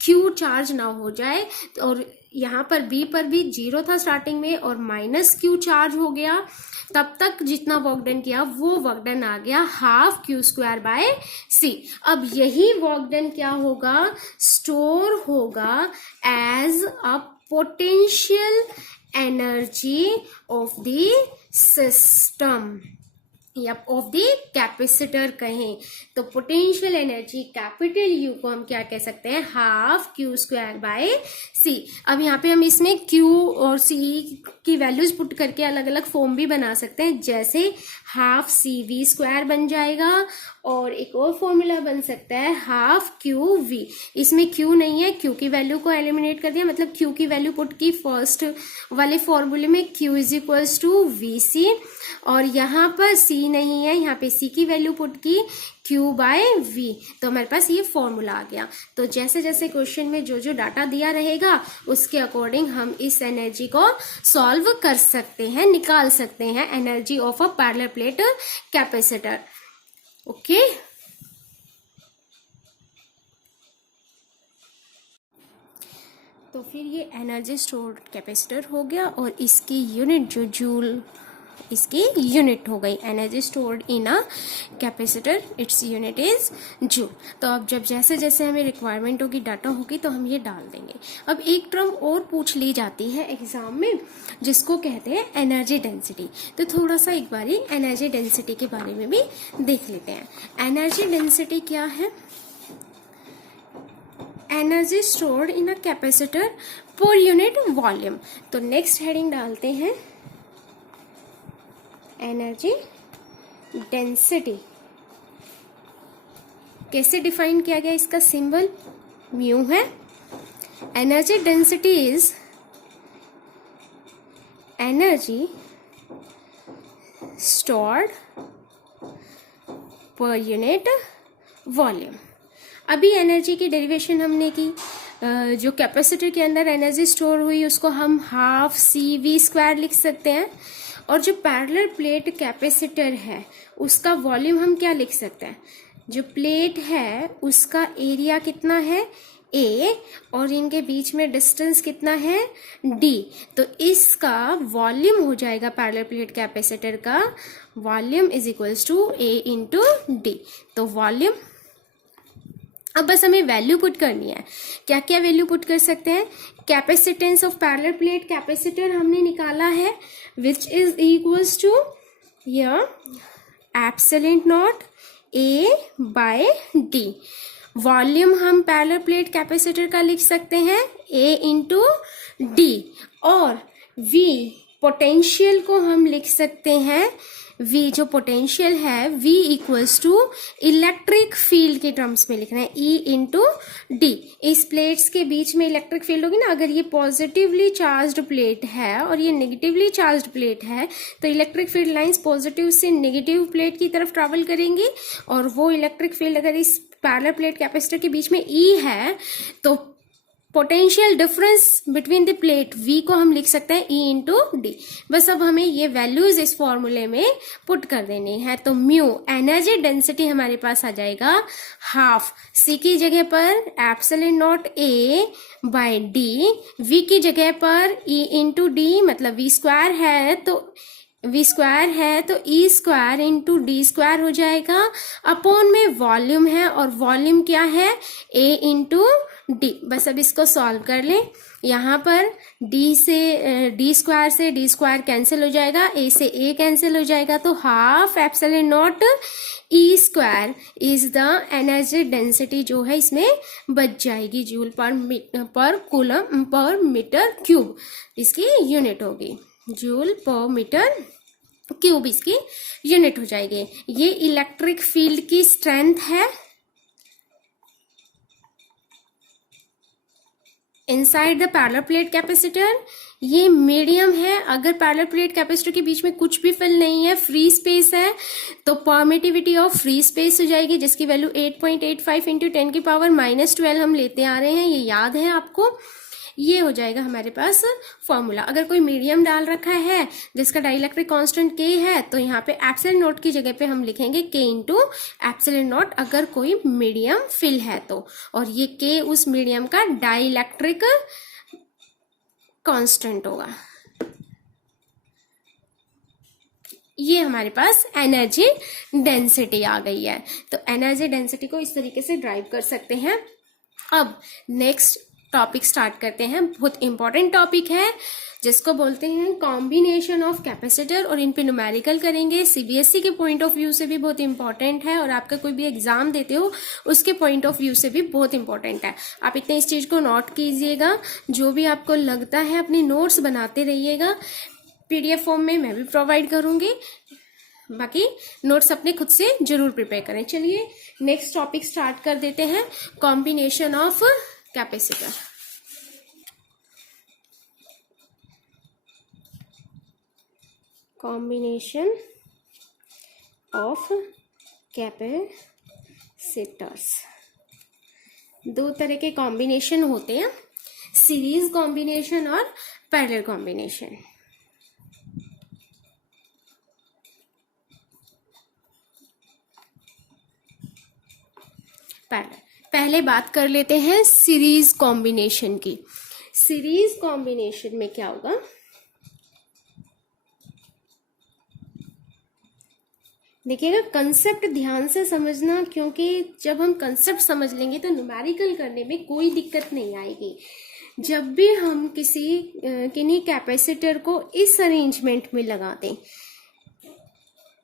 Q चार्ज ना हो जाए, और यहाँ पर B पर भी जीरो था स्टार्टिंग में और -Q चार्ज हो गया, तब तक जितना वर्क डन किया वो वर्क डन आ गया half Q square by C। अब यही वर्क डन क्या होगा, स्टोर होगा as a potential energy of the system या ऑफ द कैपेसिटर कहें, तो पोटेंशियल एनर्जी कैपिटल U को हम क्या कह सकते हैं, half Q square by C। अब यहाँ पे हम इसमें Q और C की वैल्यूज पुट करके अलग अलग फॉर्म भी बना सकते हैं, जैसे हाफ CV स्क्वायर बन जाएगा, और एक और फॉर्मूला बन सकता है हाफ QV, इसमें Q नहीं है, Q की वैल्यू को एलिमिनेट कर दिया, मतलब Q की वैल्यू पुट की फर्स्ट वाले फॉर्मूले में, Q is equals to VC, और यहाँ पर C नहीं है, यहाँ पे C की वैल्यू पुट की Q बाय V, तो हमारे पास ये फॉर्मूला आ गया। तो जैसे जैसे क्वेश्चन में जो जो डाटा दिया रहेगा उसके अकॉर्डिंग हम इस एनर्जी को सॉल्व कर सकते हैं, निकाल सकते हैं, energy of a parallel plate capacitor. Okay, तो फिर ये एनर्जी स्टोर्ड कैपेसिटर हो गया, और इसकी यूनिट जो जूल, इसकी यूनिट हो गई, energy stored in a capacitor, its unit is joule. तो अब जब जैसे जैसे हमें रिक्वायरमेंट होगी, डाटा होगी, तो हम ये डाल देंगे। अब एक टर्म और पूछ ली जाती है एग्जाम में, जिसको कहते हैं एनर्जी डेंसिटी, तो थोड़ा सा एक बारी एनर्जी डेंसिटी के बारे में भी देख लेते हैं। एनर्जी डेंसिटी क्या है, energy stored in a capacitor per unit volume. तो नेक्स्ट हेडिंग डालते हैं एनर्जी डेंसिटी। कैसे डिफाइन किया गया, इसका सिंबल म्यू है। Energy density is energy stored per unit volume. अभी एनर्जी की डेरिवेशन हमने की, जो कैपेसिटर के अंदर एनर्जी स्टोर हुई उसको हम हाफ CV स्क्वायर लिख सकते हैं, और जो पैरेलल प्लेट कैपेसिटर है उसका वॉल्यूम हम क्या लिख सकते हैं, जो प्लेट है उसका एरिया कितना है A, और इनके बीच में डिस्टेंस कितना है D, तो इसका वॉल्यूम हो जाएगा पैरेलल प्लेट कैपेसिटर का volume is equals to A into D। तो वॉल्यूम, अब बस हमें वैल्यू पुट करनी है। क्या क्या वैल्यू पुट कर सकते हैं, capacitance of parallel plate capacitor हमने निकाला है, which is equals to epsilon naught A by D। Volume हम पैरेलल प्लेट कैपेसिटर का लिख सकते हैं A इंटू D, और V पोटेंशियल को हम लिख सकते हैं, V जो पोटेंशियल है V equals to electric field के टर्म्स में लिखना है E इंटू D। इस प्लेट्स के बीच में इलेक्ट्रिक फील्ड होगी ना, अगर ये पॉजिटिवली चार्ज्ड प्लेट है और ये नेगेटिवली चार्ज्ड प्लेट है, तो इलेक्ट्रिक फील्ड लाइंस पॉजिटिव से नेगेटिव प्लेट की तरफ ट्रैवल करेंगी, और वो इलेक्ट्रिक फील्ड अगर इस पैरेलल प्लेट कैपेसिटर के बीच में E है, तो potential difference between the plate V को हम लिख सकते हैं E इंटू डी। बस अब हमें ये वैल्यूज इस फॉर्मूले में पुट कर देनी है। तो म्यू एनर्जी डेंसिटी हमारे पास आ जाएगा हाफ C की जगह पर epsilon naught A by D, V की जगह पर E इंटू डी, मतलब V स्क्वायर है तो E square into D square हो जाएगा। अपॉन में वॉल्यूम है और वॉल्यूम क्या है A इंटू डी। बस अब इसको सॉल्व कर लें। यहाँ पर डी स्क्वायर से डी स्क्वायर कैंसिल हो जाएगा, A से A कैंसिल हो जाएगा, तो half epsilon naught E square is the energy density जो है इसमें बच जाएगी, joule per coulomb per metre cube इसकी यूनिट होगी, जूल पर मीटर क्यूब इसकी यूनिट हो जाएगी। ये इलेक्ट्रिक फील्ड की स्ट्रेंथ है inside the parallel plate capacitor. ये मीडियम है, अगर पैरेलल प्लेट कैपेसिटर के बीच में कुछ भी फिल नहीं है, फ्री स्पेस है, तो परमिटिविटी ऑफ फ्री स्पेस हो जाएगी, जिसकी वैल्यू 8.85 इंटू 10 की पावर -12 हम लेते आ रहे हैं, ये याद है आपको। ये हो जाएगा हमारे पास फॉर्मूला। अगर कोई मीडियम डाल रखा है जिसका डाइलेक्ट्रिक कांस्टेंट K है, तो यहाँ पे एप्सिलॉन नॉट की जगह पे हम लिखेंगे K इंटू एप्सिलॉन नॉट, अगर कोई मीडियम फिल है तो, और ये K उस मीडियम का डाइलेक्ट्रिक कांस्टेंट होगा। ये हमारे पास एनर्जी डेंसिटी आ गई है। तो एनर्जी डेंसिटी को इस तरीके से ड्राइव कर सकते हैं। अब नेक्स्ट टॉपिक स्टार्ट करते हैं। बहुत इंपॉर्टेंट टॉपिक है जिसको बोलते हैं कॉम्बिनेशन ऑफ कैपेसिटर, और इन पे न्यूमेरिकल करेंगे। सीबीएसई के पॉइंट ऑफ व्यू से भी बहुत इंपॉर्टेंट है, और आपका कोई भी एग्जाम देते हो उसके पॉइंट ऑफ व्यू से भी बहुत इंपॉर्टेंट है। आप इतने इस चीज को नोट कीजिएगा, जो भी आपको लगता है अपनी नोट्स बनाते रहिएगा। पीडीएफ फॉर्म में मैं भी प्रोवाइड करूंगी, बाकी नोट्स अपने खुद से जरूर प्रिपेयर करें। चलिए नेक्स्ट टॉपिक स्टार्ट कर देते हैं, combination of capacitor. Combination of capacitors, दो तरह के कॉम्बिनेशन होते हैं, सीरीज कॉम्बिनेशन और पैरेलल कॉम्बिनेशन। पहले बात कर लेते हैं सीरीज कॉम्बिनेशन की। सीरीज कॉम्बिनेशन में क्या होगा, देखिएगा कंसेप्ट ध्यान से समझना, क्योंकि जब हम कंसेप्ट समझ लेंगे तो न्यूमेरिकल करने में कोई दिक्कत नहीं आएगी। जब भी हम किन्हीं कैपेसिटर को इस अरेंजमेंट में लगा दें,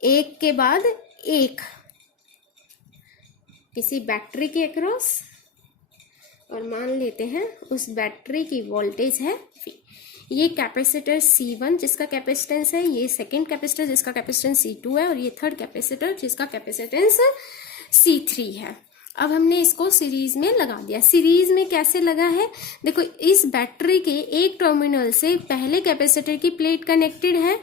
एक के बाद एक, किसी बैटरी के अक्रॉस, और मान लेते हैं उस बैटरी की वोल्टेज है V। ये कैपेसिटर C1 जिसका कैपेसिटेंस है, ये सेकंड कैपेसिटर जिसका कैपेसिटेंस C2 है, और ये थर्ड कैपेसिटर जिसका कैपेसिटेंस C3 है। अब हमने इसको सीरीज में लगा दिया। सीरीज में कैसे लगा है, देखो इस बैटरी के एक टर्मिनल से पहले कैपेसिटर की प्लेट कनेक्टेड है,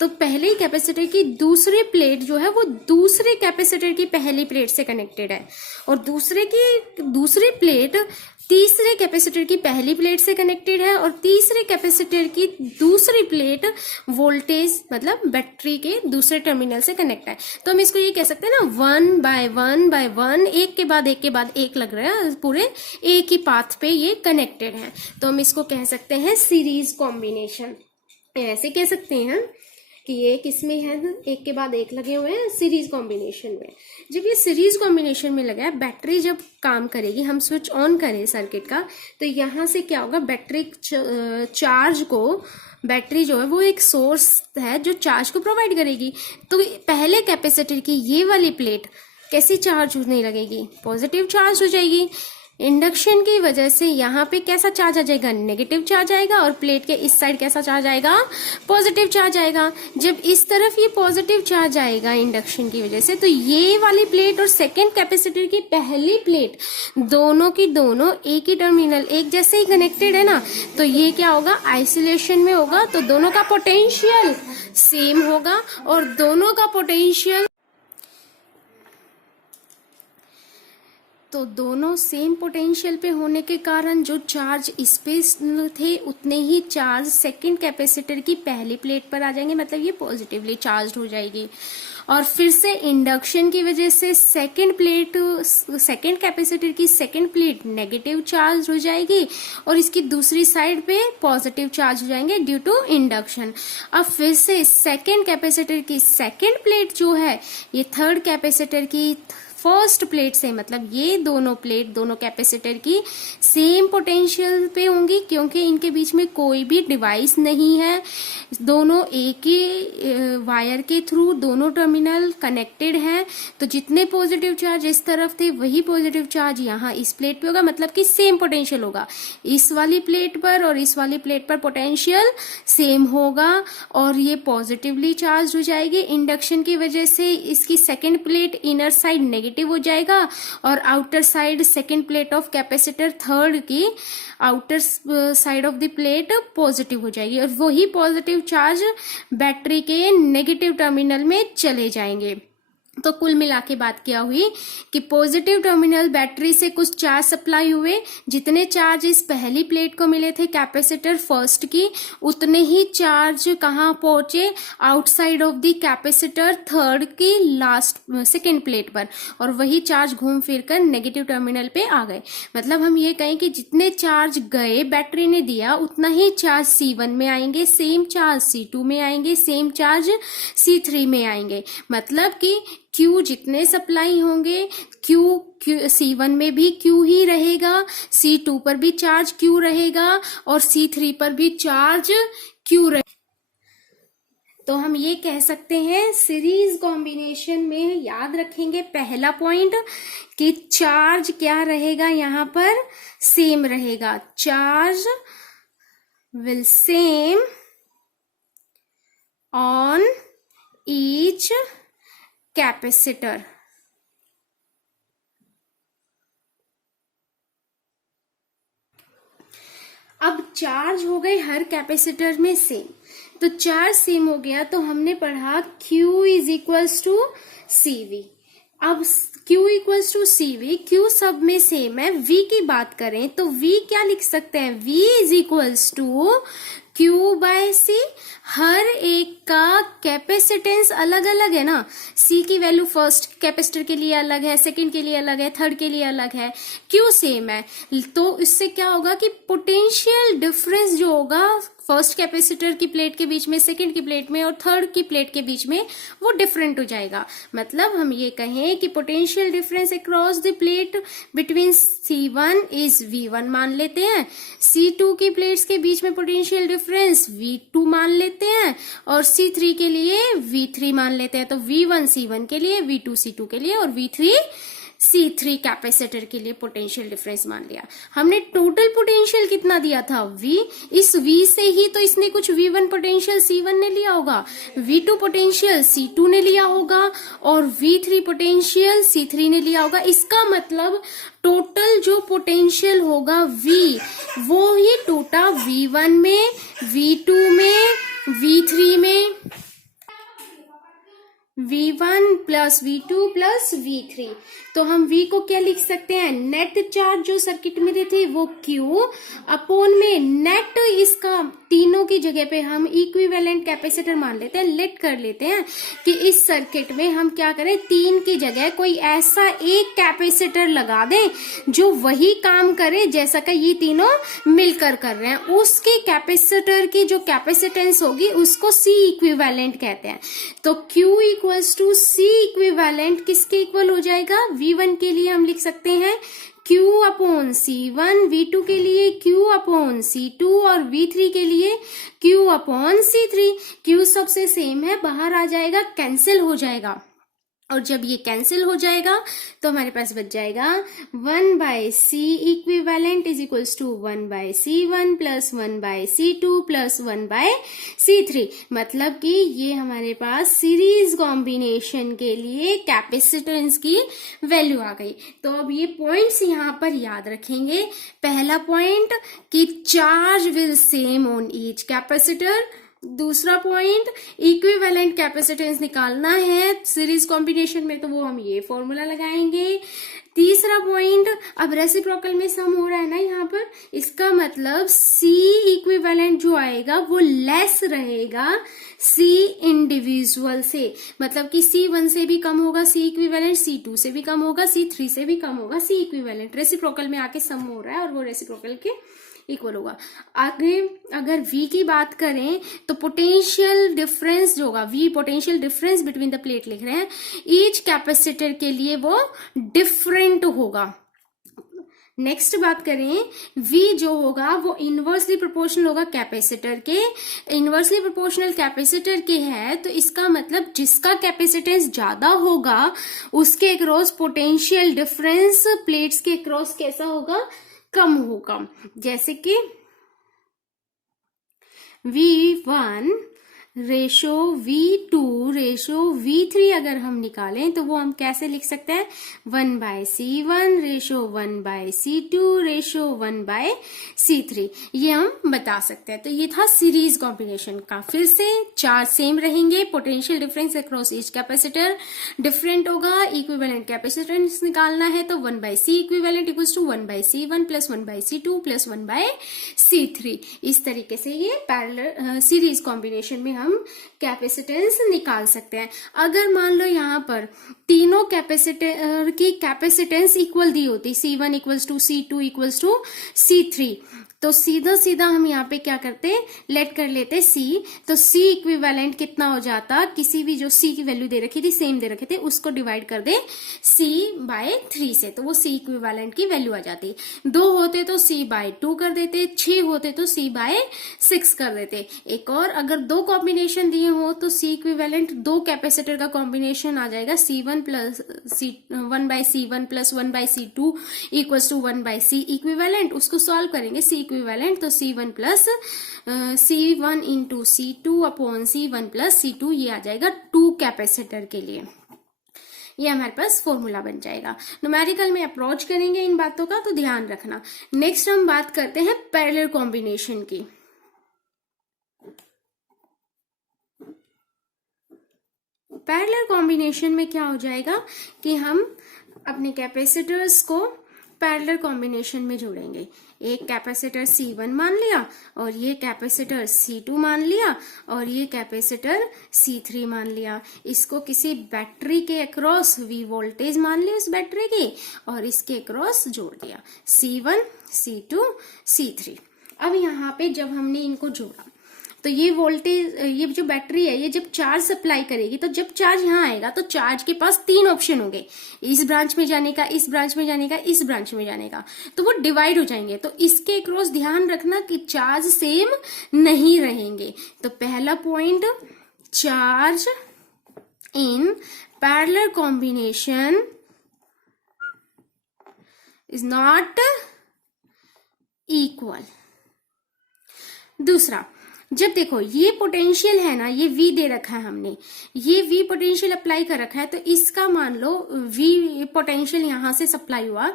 तो पहले कैपेसिटर की दूसरी प्लेट जो है वो दूसरे कैपेसिटर की पहली प्लेट से कनेक्टेड है, और दूसरे की दूसरी प्लेट तीसरे कैपेसिटर की पहली प्लेट से कनेक्टेड है, और तीसरे कैपेसिटर की दूसरी प्लेट वोल्टेज मतलब बैटरी के दूसरे टर्मिनल से कनेक्ट है। तो हम इसको ये कह सकते हैं ना, 1 बाय 1 बाय 1, एक के बाद एक के बाद एक लग रहा है, पूरे एक ही पाथ पे ये कनेक्टेड है, तो हम इसको कह सकते हैं सीरीज कॉम्बिनेशन। ऐसे कह सकते हैं कि ये किसमें है, एक के बाद एक लगे हुए हैं सीरीज कॉम्बिनेशन में। जब ये सीरीज कॉम्बिनेशन में लगा है, बैटरी जब काम करेगी, हम स्विच ऑन करें सर्किट का, तो यहाँ से क्या होगा, बैटरी चार्ज को, बैटरी जो है वो एक सोर्स है जो चार्ज को प्रोवाइड करेगी, तो पहले कैपेसिटर की ये वाली प्लेट कैसी चार्ज होने लगेगी, पॉजिटिव चार्ज हो जाएगी। इंडक्शन की वजह से यहाँ पे कैसा चार्ज आ जाएगा, नेगेटिव चार्ज आएगा, और प्लेट के इस साइड कैसा चार्ज आएगा, पॉजिटिव चार्ज आएगा। जब इस तरफ ये पॉजिटिव चार्ज आएगा इंडक्शन की वजह से, तो ये वाली प्लेट और सेकंड कैपेसिटर की पहली प्लेट दोनों की दोनों एक ही टर्मिनल एक जैसे ही कनेक्टेड है ना, तो ये क्या होगा, आइसोलेशन में होगा, तो दोनों का पोटेंशियल सेम होगा, और दोनों का पोटेंशियल तो दोनों सेम पोटेंशियल पे होने के कारण जो चार्ज इस पे थे उतने ही चार्ज सेकंड कैपेसिटर की पहली प्लेट पर आ जाएंगे, मतलब ये पॉजिटिवली चार्ज हो जाएगी। और फिर से इंडक्शन की वजह से सेकंड कैपेसिटर की सेकंड प्लेट नेगेटिव चार्ज हो जाएगी और इसकी दूसरी साइड पे पॉजिटिव चार्ज हो जाएंगे ड्यू टू इंडक्शन। अब फिर से सेकंड कैपेसिटर की सेकंड प्लेट जो है ये थर्ड कैपेसिटर की फर्स्ट प्लेट से, मतलब ये दोनों प्लेट दोनों कैपेसिटर की सेम पोटेंशियल पे होंगी क्योंकि इनके बीच में कोई भी डिवाइस नहीं है, दोनों एक ही वायर के थ्रू दोनों टर्मिनल कनेक्टेड हैं। तो जितने पॉजिटिव चार्ज इस तरफ थे वही पॉजिटिव चार्ज यहाँ इस प्लेट पे होगा, मतलब कि सेम पोटेंशियल होगा। इस वाली प्लेट पर और इस वाली प्लेट पर पोटेंशियल सेम होगा और ये पॉजिटिवली चार्ज हो जाएगी। इंडक्शन की वजह से इसकी second plate inner side negative हो जाएगा और outer side second plate of capacitor third की outer side of the plate positive हो जाएगी और वही पॉजिटिव चार्ज बैटरी के नेगेटिव टर्मिनल में चले जाएंगे। तो कुल मिला के बात क्या हुई कि पॉजिटिव टर्मिनल बैटरी से कुछ चार्ज सप्लाई हुए, जितने चार्ज इस पहली प्लेट को मिले थे कैपेसिटर फर्स्ट की उतने ही चार्ज कहाँ पहुंचे, outside of the capacitor third की लास्ट सेकेंड प्लेट पर, और वही चार्ज घूम फिर कर नेगेटिव टर्मिनल पे आ गए। मतलब हम ये कहें कि जितने चार्ज गए बैटरी ने दिया उतना ही चार्ज C1 में आएंगे, सेम चार्ज C2 में आएंगे, सेम चार्ज C3 में आएंगे। मतलब कि Q जितने सप्लाई होंगे Q C1 में भी Q ही रहेगा, C2 पर भी चार्ज Q रहेगा और C3 पर भी चार्ज Q रहेगा। तो हम ये कह सकते हैं सीरीज कॉम्बिनेशन में याद रखेंगे पहला पॉइंट कि चार्ज क्या रहेगा, यहाँ पर सेम रहेगा, charge will same on each capacitor. अब चार्ज हो गए हर कैपेसिटर में सेम, तो चार्ज सेम हो गया तो हमने पढ़ा Q is equals to CV। अब Q equals to CV, Q सब में सेम है। V की बात करें तो V क्या लिख सकते हैं, V is equals to Q by C। हर एक का कैपेसिटेंस अलग अलग है ना, C की वैल्यू फर्स्ट कैपेसिटर के लिए अलग है, सेकंड के लिए अलग है, थर्ड के लिए अलग है, Q सेम है। तो इससे क्या होगा कि पोटेंशियल डिफरेंस जो होगा फर्स्ट कैपेसिटर की प्लेट के बीच में, सेकंड की प्लेट में और थर्ड की प्लेट के बीच में वो डिफरेंट हो जाएगा। मतलब हम ये कहें कि potential difference across the plate between C1 is V1 मान लेते हैं, C2 की प्लेट्स के बीच में पोटेंशियल डिफरेंस V2 मान लेते हैं और C3 के लिए V3 मान लेते हैं। तो V1 C1 के लिए, V2 C2 के लिए और V3 C3 कैपेसिटर के लिए पोटेंशियल डिफरेंस मान लिया। हमने टोटल पोटेंशियल कितना दिया था V, इस V से ही तो इसने कुछ V1 पोटेंशियल C1 ने लिया होगा, V2 पोटेंशियल C2 ने लिया होगा और V3 पोटेंशियल C3 ने लिया होगा। इसका मतलब टोटल जो पोटेंशियल होगा V वो ही टोटल V1 में, V2 में, V3 में, V1 plus V2 plus V3। तो हम V को क्या लिख सकते हैं, नेट चार्ज जो सर्किट में थे वो Q अपोन में नेट, इसका तीनों की जगह पे हम इक्विवेलेंट कैपेसिटर मान लेते हैं। लेट कर लेते हैं कि इस सर्किट में हम क्या करें, 3 की जगह कोई ऐसा एक कैपेसिटर लगा दें जो वही काम करे जैसा कि ये तीनों मिलकर कर रहे हैं। उसके कैपेसिटर की जो कैपेसिटेंस होगी उसको C इक्विवेलेंट कहते हैं। तो Q equals to C equivalent किसके इक्वल हो जाएगा, V1 के लिए हम लिख सकते हैं Q अपॉन C1, V2 के लिए Q अपॉन C2 और V3 के लिए Q अपॉन C3। Q सबसे सेम है, बाहर आ जाएगा, कैंसिल हो जाएगा और जब ये कैंसिल हो जाएगा तो हमारे पास बच जाएगा 1 by C equivalent is equals to 1 by C1 plus 1 by C2 plus 1 by C3। मतलब कि ये हमारे पास सीरीज कॉम्बिनेशन के लिए कैपेसिटेंस की वैल्यू आ गई। तो अब ये पॉइंट्स यहाँ पर याद रखेंगे। पहला पॉइंट कि charge will same on each capacitor, दूसरा पॉइंट, इक्विवेलेंट कैपेसिटेंस निकालना है सीरीज कॉम्बिनेशन में, तो वो हम ये फॉर्मूला लगाएंगे। तीसरा पॉइंट, अब रेसिप्रोकल में सम हो रहा है ना यहाँ पर, इसका मतलब C इक्विवेलेंट जो आएगा वो लेस रहेगा C इंडिविजुअल से, मतलब कि C1 से भी कम होगा C इक्विवेलेंट, C2 से भी कम होगा, C3 से भी कम होगा C इक्विवेलेंट। रेसिप्रोकल में आके सम हो रहा है और वो रेसिप्रोकल के इक्वल होगा। आगे अगर V की बात करें तो पोटेंशियल डिफरेंस जो होगा, V potential difference between the plate लिख रहे हैं, ईच कैपेसिटर के लिए वो डिफरेंट होगा। नेक्स्ट बात करें, V जो होगा वो इनवर्सली प्रोपोर्शनल होगा कैपेसिटर के, इनवर्सली प्रोपोर्शनल कैपेसिटर के है तो इसका मतलब जिसका कैपेसिटेंस ज्यादा होगा उसके अक्रॉस पोटेंशियल डिफरेंस प्लेट्स के अक्रॉस कैसा होगा, कम होगा। जैसे कि V1 ratio V2 ratio V3 अगर हम निकालें तो वो हम कैसे लिख सकते हैं, 1/C1 ratio 1/C2 ratio 1/C3, ये हम बता सकते हैं। तो ये था सीरीज कॉम्बिनेशन का। फिर से चार सेम रहेंगे, potential difference across each capacitor different होगा, इक्विवेलेंट कैपेसिटेंस निकालना है तो 1/C equivalent equals to 1/C1 plus 1/C2 plus 1/C3। इस तरीके से ये पैरेलल सीरीज कॉम्बिनेशन में हम कैपेसिटेंस निकाल सकते हैं। अगर मान लो यहाँ पर तीनों कैपेसिटर की कैपेसिटेंस इक्वल दी होती, C1 equals to C2 equals to C3, तो सीधा सीधा हम यहाँ पे क्या करते, लेट कर लेते C, तो C इक्विवेलेंट कितना हो जाता, किसी भी जो C की वैल्यू दे रखी थी, सेम दे रखे थे, उसको डिवाइड कर दे C/3 से, तो वो C इक्विवेलेंट की वैल्यू आ जाती। 2 होते तो C/2 कर देते, 6 होते तो C/6 कर देते। एक और, अगर 2 कॉम्बिनेशन दिए हो तो C इक्विवेलेंट 2 कैपेसिटर का कॉम्बिनेशन आ जाएगा, C1 plus 1/C1 plus 1/C2 equals to 1/C equivalent. उसको सॉल्व करेंगे C इक्विवेलेंट, तो C1 plus C1 into C2 upon C1 plus C2, ये आ जाएगा 2 कैपेसिटर के लिए। ये हमारे पास फॉर्मूला बन जाएगा। न्यूमेरिकल में अप्रोच करेंगे इन बातों का, तो ध्यान रखना। नेक्स्ट हम बात करते हैं पैरेलल कॉम्बिनेशन की। पैरेलल कॉम्बिनेशन में क्या हो जाएगा कि हम अपने कैपेसिटर्स को पैरेलल कॉम्बिनेशन में जोड़ेंगे। एक कैपेसिटर C1 मान लिया और ये कैपेसिटर C2 मान लिया और ये कैपेसिटर C3 मान लिया। इसको किसी बैटरी के अक्रॉस V वोल्टेज मान ली उस बैटरी की और इसके अक्रॉस जोड़ दिया, C1 C2 C3। अब यहाँ पे जब हमने इनको जोड़ा तो ये वोल्टेज, ये जो बैटरी है, ये जब चार्ज सप्लाई करेगी तो जब चार्ज यहाँ आएगा तो चार्ज के पास 3 ऑप्शन होंगे, इस ब्रांच में जाने का, इस ब्रांच में जाने का, इस ब्रांच में जाने का, तो वो डिवाइड हो जाएंगे। तो इसके क्रॉस ध्यान रखना कि चार्ज सेम नहीं रहेंगे। तो पहला point, charge in parallel combination is not equal. दूसरा, जब देखो ये पोटेंशियल है ना, ये V दे रखा है हमने, ये V पोटेंशियल अप्लाई कर रखा है, तो इसका मान लो V पोटेंशियल यहां से सप्लाई हुआ,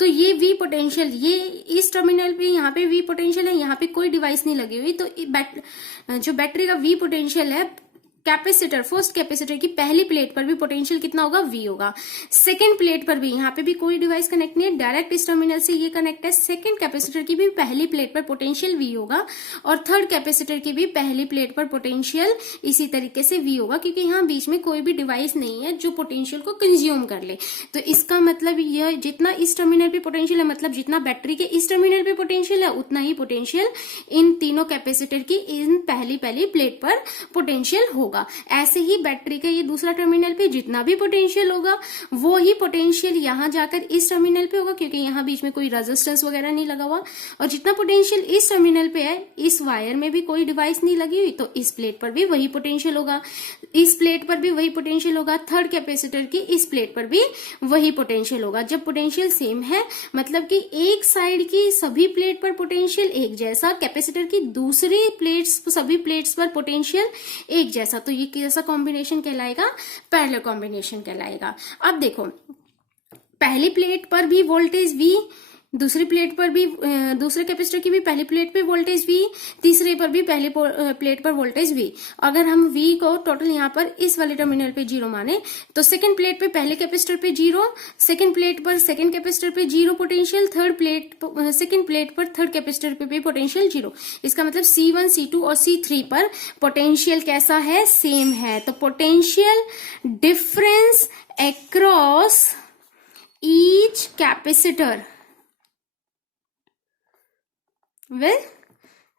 तो ये V पोटेंशियल, ये इस टर्मिनल पे यहाँ पे V पोटेंशियल है, यहाँ पे कोई डिवाइस नहीं लगी हुई, तो जो बैटरी का V पोटेंशियल है, कैपेसिटर, फर्स्ट कैपेसिटर की पहली प्लेट पर भी पोटेंशियल कितना होगा, V होगा। सेकंड प्लेट पर भी, यहाँ पे भी कोई डिवाइस कनेक्ट नहीं है, डायरेक्ट इस टर्मिनल से ये कनेक्ट है, सेकंड कैपेसिटर की भी पहली प्लेट पर पोटेंशियल V होगा और थर्ड कैपेसिटर की भी पहली प्लेट पर पोटेंशियल इसी तरीके से V होगा, क्योंकि यहाँ बीच में कोई भी डिवाइस नहीं है जो पोटेंशियल को कंज्यूम कर ले। तो इसका मतलब यह, जितना इस टर्मिनल पे पोटेंशियल है, मतलब जितना बैटरी के इस टर्मिनल पे पोटेंशियल है, उतना ही पोटेंशियल इन तीनों कैपेसिटर की इन पहली प्लेट पर पोटेंशियल होगा। ऐसे ही बैटरी का ये दूसरा टर्मिनल पे जितना भी पोटेंशियल होगा वो ही पोटेंशियल यहां जाकर इस टर्मिनल पे होगा, क्योंकि यहां बीच में कोई रेजिस्टेंस वगैरह नहीं लगा हुआ, और जितना पोटेंशियल इस टर्मिनल पे है, इस वायर में भी कोई डिवाइस नहीं लगी हुई, तो इस प्लेट पर भी वही पोटेंशियल होगा, इस प्लेट पर भी वही पोटेंशियल होगा, थर्ड कैपेसिटर की इस प्लेट पर भी वही पोटेंशियल होगा। जब पोटेंशियल सेम है, मतलब कि एक साइड की सभी प्लेट पर पोटेंशियल एक जैसा, कैपेसिटर की दूसरी प्लेट्स, सभी प्लेट्स पर पोटेंशियल एक जैसा, तो ये कैसा कॉम्बिनेशन कहलाएगा, पैरेलल कॉम्बिनेशन कहलाएगा। अब देखो, पहली प्लेट पर भी वोल्टेज V, दूसरी प्लेट पर भी दूसरे कैपेसिटर की भी पहली प्लेट पे वोल्टेज V, तीसरे पर भी पहली प्लेट पर वोल्टेज V। अगर हम V को टोटल यहाँ पर इस वाले टर्मिनल पे 0 माने तो सेकंड प्लेट पे पहले कैपेसिटर पे 0, सेकंड प्लेट पर सेकंड कैपेसिटर पे 0 पोटेंशियल, सेकंड प्लेट पर थर्ड कैपेसिटर पे भी पोटेंशियल 0। इसका मतलब C1, C2 और C3 पर पोटेंशियल कैसा है, सेम है। तो potential difference across each capacitor will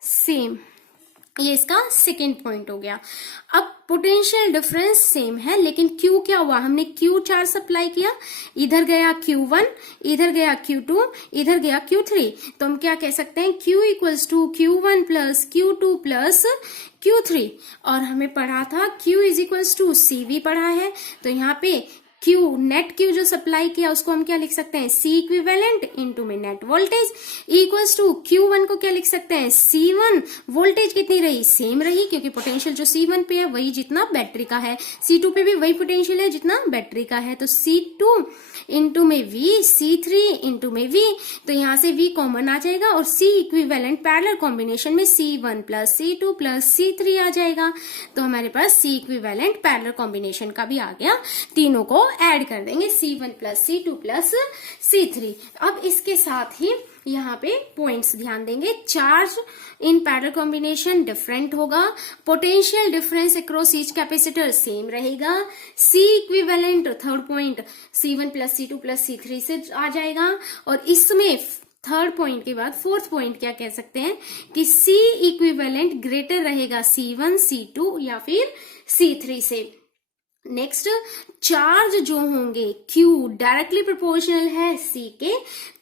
same. ये इसका सेकेंड पॉइंट हो गया। अब पोटेंशियल डिफरेंस सेम है, लेकिन Q क्या हुआ, हमने Q चार्ज सप्लाई किया, इधर गया Q1, इधर गया Q2, इधर गया Q3। तो हम क्या कह सकते हैं, Q equals to Q1 plus Q2 plus Q3। और हमें पढ़ा था Q is equals to CV पढ़ा है, तो यहाँ पे Q नेट Q जो सप्लाई किया उसको हम क्या लिख सकते हैं, C इक्विवेलेंट इंटू में net voltage equals to Q1 को क्या लिख सकते हैं, C1। वोल्टेज कितनी रही, सेम रही, क्योंकि पोटेंशियल जो C1 पे है वही जितना बैटरी का है, C2 पे भी वही पोटेंशियल है जितना बैटरी का है। तो C2 इंटू में V, C3 इंटू में V, तो यहाँ से V कॉमन आ जाएगा और C इक्विवेलेंट पैरेलल कॉम्बिनेशन में C1 plus C2 plus C3 आ जाएगा। तो हमारे पास C इक्विवेलेंट पैरेलल कॉम्बिनेशन का भी आ गया। तीनों को ऐड कर देंगे, C1 plus C2 plus C3। अब इसके साथ ही यहाँ पे पॉइंट्स ध्यान देंगे, charge in parallel combination different होगा, potential difference across each capacitor same रहेगा, C equivalent third point C1 plus C2 plus C3 से आ जाएगा। और इसमें थर्ड पॉइंट के बाद फोर्थ पॉइंट क्या कह सकते हैं कि C इक्विवेलेंट ग्रेटर रहेगा C1, C2 या फिर C3 से। नेक्स्ट, चार्ज जो होंगे Q डायरेक्टली प्रोपोर्शनल है C के,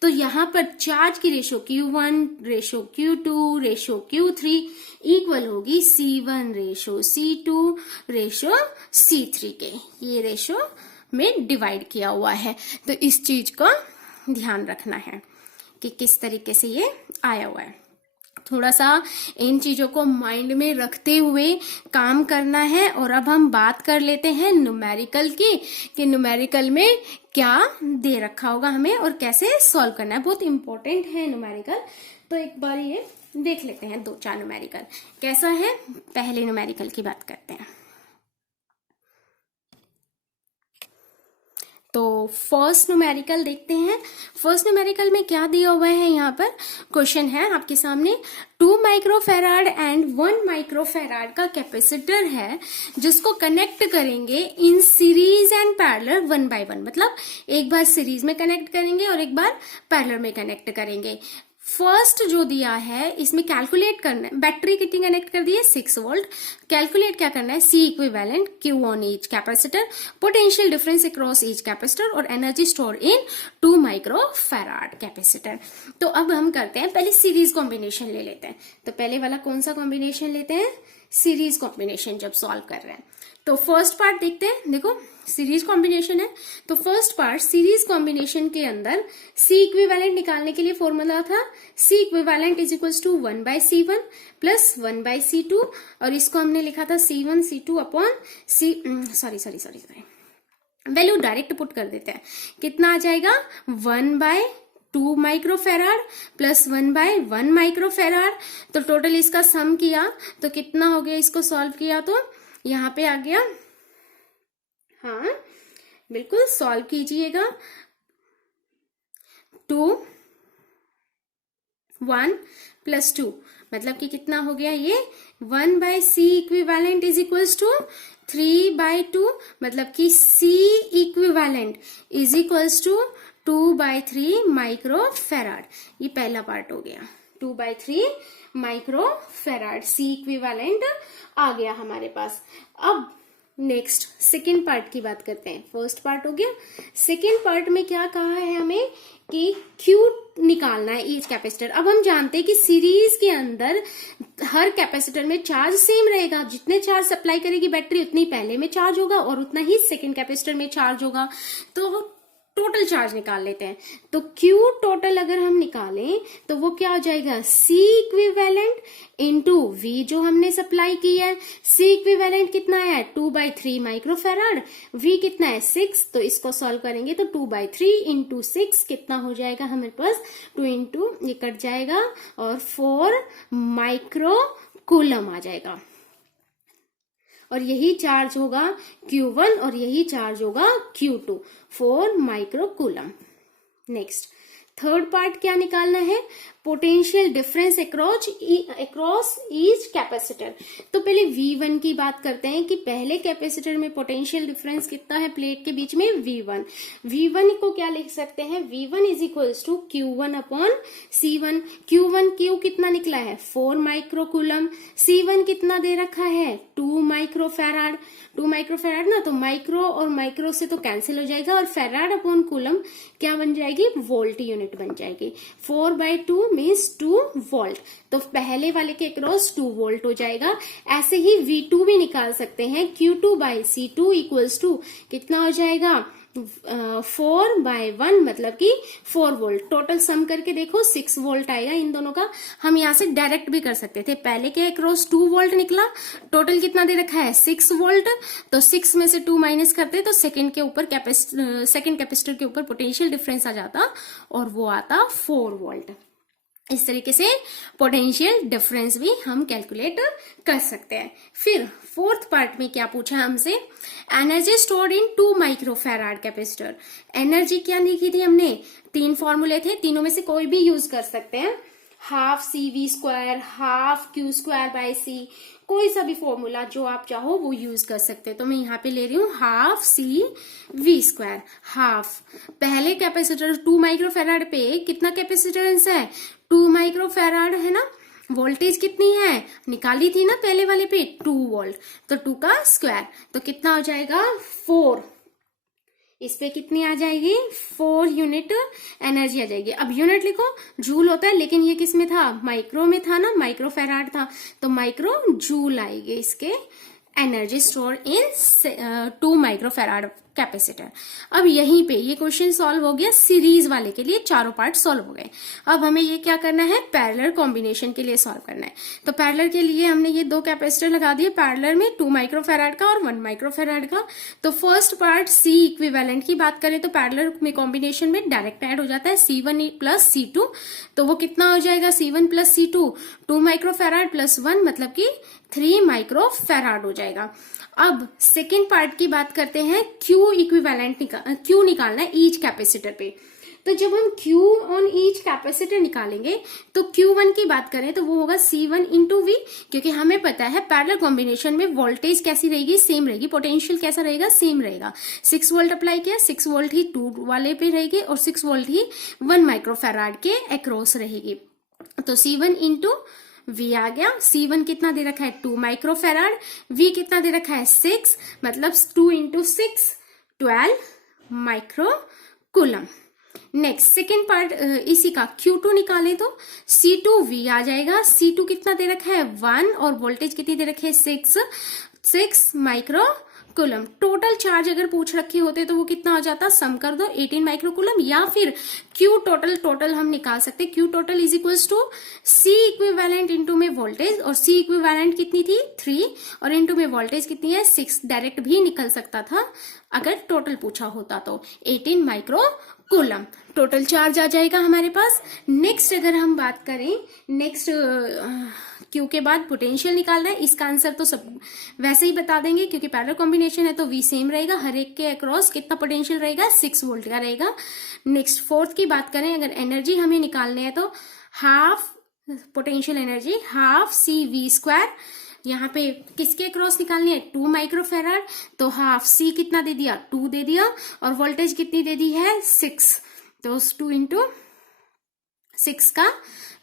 तो यहां पर चार्ज की ratio Q1 ratio Q2 ratio Q3 equal होगी C1 ratio C2 ratio C3 के। ये रेशो में डिवाइड किया हुआ है, तो इस चीज का ध्यान रखना है कि किस तरीके से ये आया हुआ है। थोड़ा सा इन चीजों को माइंड में रखते हुए काम करना है। और अब हम बात कर लेते हैं न्यूमेरिकल की, कि न्यूमेरिकल में क्या दे रखा होगा हमें और कैसे सॉल्व करना है। बहुत इंपॉर्टेंट है न्यूमेरिकल, तो एक बार ये देख लेते हैं 2-4 न्यूमेरिकल कैसा है। पहले न्यूमेरिकल की बात करते हैं। तो फर्स्ट न्यूमेरिकल देखते हैं। फर्स्ट न्यूमेरिकल में क्या दिया हुआ है, यहाँ पर क्वेश्चन है आपके सामने, 2 माइक्रोफेराड एंड 1 माइक्रोफेराड का कैपेसिटर है जिसको कनेक्ट करेंगे in series and parallel 1 by 1। मतलब एक बार सीरीज में कनेक्ट करेंगे और एक बार पैरेलल में कनेक्ट करेंगे। फर्स्ट जो दिया है इसमें कैलकुलेट करना है, बैटरी कितनी कनेक्ट कर दी है 6 वोल्ट। कैलकुलेट क्या करना है, C equivalent Q on each capacitor, potential difference across each capacitor और energy store in 2 microfarad capacitor. तो अब हम करते हैं, पहले सीरीज कॉम्बिनेशन ले लेते हैं। तो पहले वाला कौन सा कॉम्बिनेशन लेते हैं, सीरीज कॉम्बिनेशन जब सॉल्व कर रहे हैं। तो फर्स्ट पार्ट देखते हैं। देखो सीरीज कॉम्बिनेशन है, तो फर्स्ट पार्ट सीरीज कॉम्बिनेशन के अंदर C इक्विवेलेंट निकालने के लिए फॉर्मूला था C equivalent is equals to 1 by C1 plus 1 by C2, और इसको हमने लिखा था C1 C2 upon sorry value direct put कर देते हैं। कितना आ जाएगा, 1 by 2 microfarad plus 1 by 1 microfarad. तो टोटल इसका सम किया तो कितना हो गया, इसको सॉल्व किया तो यहाँ पे आ गया, हाँ बिल्कुल सॉल्व कीजिएगा, 2 1 प्लस 2 मतलब कि कितना हो गया ये 1 by C equivalent is equals to 3 by 2, मतलब कि C equivalent is equals to 2 by 3 microfarad. ये पहला पार्ट हो गया, 2 by 3 माइक्रोफेराड C इक्विवेलेंट आ गया हमारे पास। अब नेक्स्ट सेकेंड पार्ट की बात करते हैं। फर्स्ट पार्ट हो गया, सेकेंड पार्ट में क्या कहा है हमें कि Q निकालना है ईच कैपेसिटर। अब हम जानते हैं कि सीरीज के अंदर हर कैपेसिटर में चार्ज सेम रहेगा, जितने चार्ज सप्लाई करेगी बैटरी उतनी पहले में चार्ज होगा और उतना ही सेकेंड कैपेसिटर में चार्ज होगा। तो टोटल चार्ज निकाल लेते हैं। तो Q टोटल अगर हम निकालें तो वो क्या हो जाएगा, C इक्विवेलेंट इंटू V जो हमने सप्लाई की है। C इक्विवेलेंट कितना है 2/3 माइक्रोफेराड, V कितना है 6, तो इसको सॉल्व करेंगे तो 2/3 इंटू 6 कितना हो जाएगा हमारे पास 2 इंटू ये कट जाएगा और 4 माइक्रो कूलम आ जाएगा। और यही चार्ज होगा Q1 और यही चार्ज होगा Q2, 4 micro coulomb. Next third part क्या निकालना है, potential difference across each capacitor. तो पहले V1 की बात करते हैं कि पहले कैपेसिटर में पोटेंशियल डिफरेंस कितना है प्लेट के बीच में, V1। V1 को क्या लिख सकते हैं, V1 is equals to Q1 upon C1। Q कितना निकला है 4 माइक्रो कूलम, C1 कितना दे रखा है 2 माइक्रोफेराड। 2 माइक्रोफेराड ना, तो माइक्रो और माइक्रो से तो कैंसिल हो जाएगा और फेराड अपॉन कूलम क्या बन जाएगी, वोल्ट यूनिट बन जाएगी। 4/2 मीन्स 2 वोल्ट, तो पहले वाले के अक्रॉस 2 वोल्ट हो जाएगा। ऐसे ही V2 भी निकाल सकते हैं, Q2/C2 इक्वल्स टू कितना हो जाएगा 4/1 मतलब कि 4 वोल्ट। टोटल सम करके देखो 6 वोल्ट आएगा इन दोनों का। हम यहाँ से डायरेक्ट भी कर सकते थे, पहले के अक्रॉस 2 वोल्ट निकला, टोटल कितना दे रखा है 6 वोल्ट, तो 6 में से 2 माइनस करते तो सेकंड कैपेसिटर के ऊपर पोटेंशियल डिफरेंस आ जाता और वो आता 4 वोल्ट। इस तरीके से पोटेंशियल डिफरेंस भी हम कैलकुलेट कर सकते हैं। फिर फोर्थ पार्ट में क्या पूछा हमसे, energy stored in 2 microfarad capacitor. Energy क्या लिखी थी हमने, 3 फॉर्मूले थे, तीनों में से कोई भी यूज कर सकते हैं, हाफ CV², हाफ Q²/C, कोई सा भी फॉर्मूला जो आप चाहो वो यूज कर सकते हैं। तो मैं यहाँ पे ले रही हूँ हाफ CV²। हाफ पहले कैपेसिटर 2 माइक्रोफेराड पे कितना कैपेसिटेंस है 2 माइक्रोफेराड है ना, वोल्टेज कितनी है निकाली थी ना पहले वाले पे 2 वोल्ट, तो 2 का स्क्वायर तो कितना हो जाएगा 4। इस पे कितनी आ जाएगी 4 यूनिट एनर्जी आ जाएगी। अब यूनिट लिखो, जूल होता है लेकिन ये किस में था, माइक्रो में था ना, माइक्रोफेराड था, तो माइक्रो जूल आएगी इसके energy store in 2 microfarad capacitor. अब यहीं पे ये क्वेश्चन सॉल्व हो गया, सीरीज वाले के लिए चारों पार्ट सॉल्व हो गए। अब हमें ये क्या करना है, पैरेलल कॉम्बिनेशन के लिए सॉल्व करना है। तो पैरेलल के लिए हमने ये 2 कैपेसिटर लगा दिए पैरेलल में, 2 माइक्रोफेराड का और 1 माइक्रोफेराड का। तो फर्स्ट पार्ट C इक्विवेलेंट की बात करें तो पैरेलल में कॉम्बिनेशन में डायरेक्ट ऐड हो जाता है C1 प्लस C2, तो वो कितना हो जाएगा C1 plus C2 2 microfarad plus 1 मतलब कि 3 माइक्रोफेराड हो जाएगा। अब सेकेंड पार्ट की बात करते हैं, Q इक्विवेलेंट Q निकालना है ईच कैपेसिटर पे। तो जब हम Q ऑन ईच कैपेसिटर निकालेंगे तो Q1 की बात करें तो वो होगा C1 इंटू V, क्योंकि हमें पता है पैरेलल कॉम्बिनेशन में वोल्टेज कैसी रहेगी, सेम रहेगी, पोटेंशियल कैसा रहेगा, सेम रहेगा। 6 वोल्ट अप्लाई किया, 6 वोल्ट ही 2 वाले पे रहेगी और 6 वोल्ट ही 1 माइक्रोफेराड के अक्रॉस रहेगी। तो C1 इंटू V आ गया। C1 कितना दे रखा है 2 माइक्रोफेराड, V कितना दे रखा है 6, मतलब 2 into 6 12 micro coulomb. Next second part इसी का Q2 निकालें तो C2V आ जाएगा। C2 कितना दे रखा है 1 और वोल्टेज कितनी दे रखी है 6 माइक्रो कूलम। टोटल चार्ज अगर पूछ रखे होते तो वो कितना हो जाता, सम कर दो 18 माइक्रो कूलम, या फिर Q टोटल हम निकाल सकते Q total is equals to C equivalent into में वोल्टेज, और C इक्विवेलेंट कितनी थी 3 और इंटू में वोल्टेज कितनी है 6, डायरेक्ट भी निकल सकता था अगर टोटल पूछा होता तो 18 माइक्रो कूलम टोटल चार्ज आ जाएगा हमारे पास। नेक्स्ट अगर हम बात करें, नेक्स्ट Q के बाद पोटेंशियल निकालना है, इसका आंसर तो सब वैसे ही बता देंगे क्योंकि पैरेलल कॉम्बिनेशन है तो V सेम रहेगा, हर एक के अक्रॉस कितना पोटेंशियल रहेगा 6 वोल्ट का रहेगा। नेक्स्ट फोर्थ की बात करें, अगर एनर्जी हमें निकालने है तो half potential energy half CV², यहाँ पे किसके क्रॉस निकालनी है 2 माइक्रोफेराड, तो हाफ C कितना दे दिया 2 दे दिया और वोल्टेज कितनी दे दी है 6, तो 2 इंटू 6 का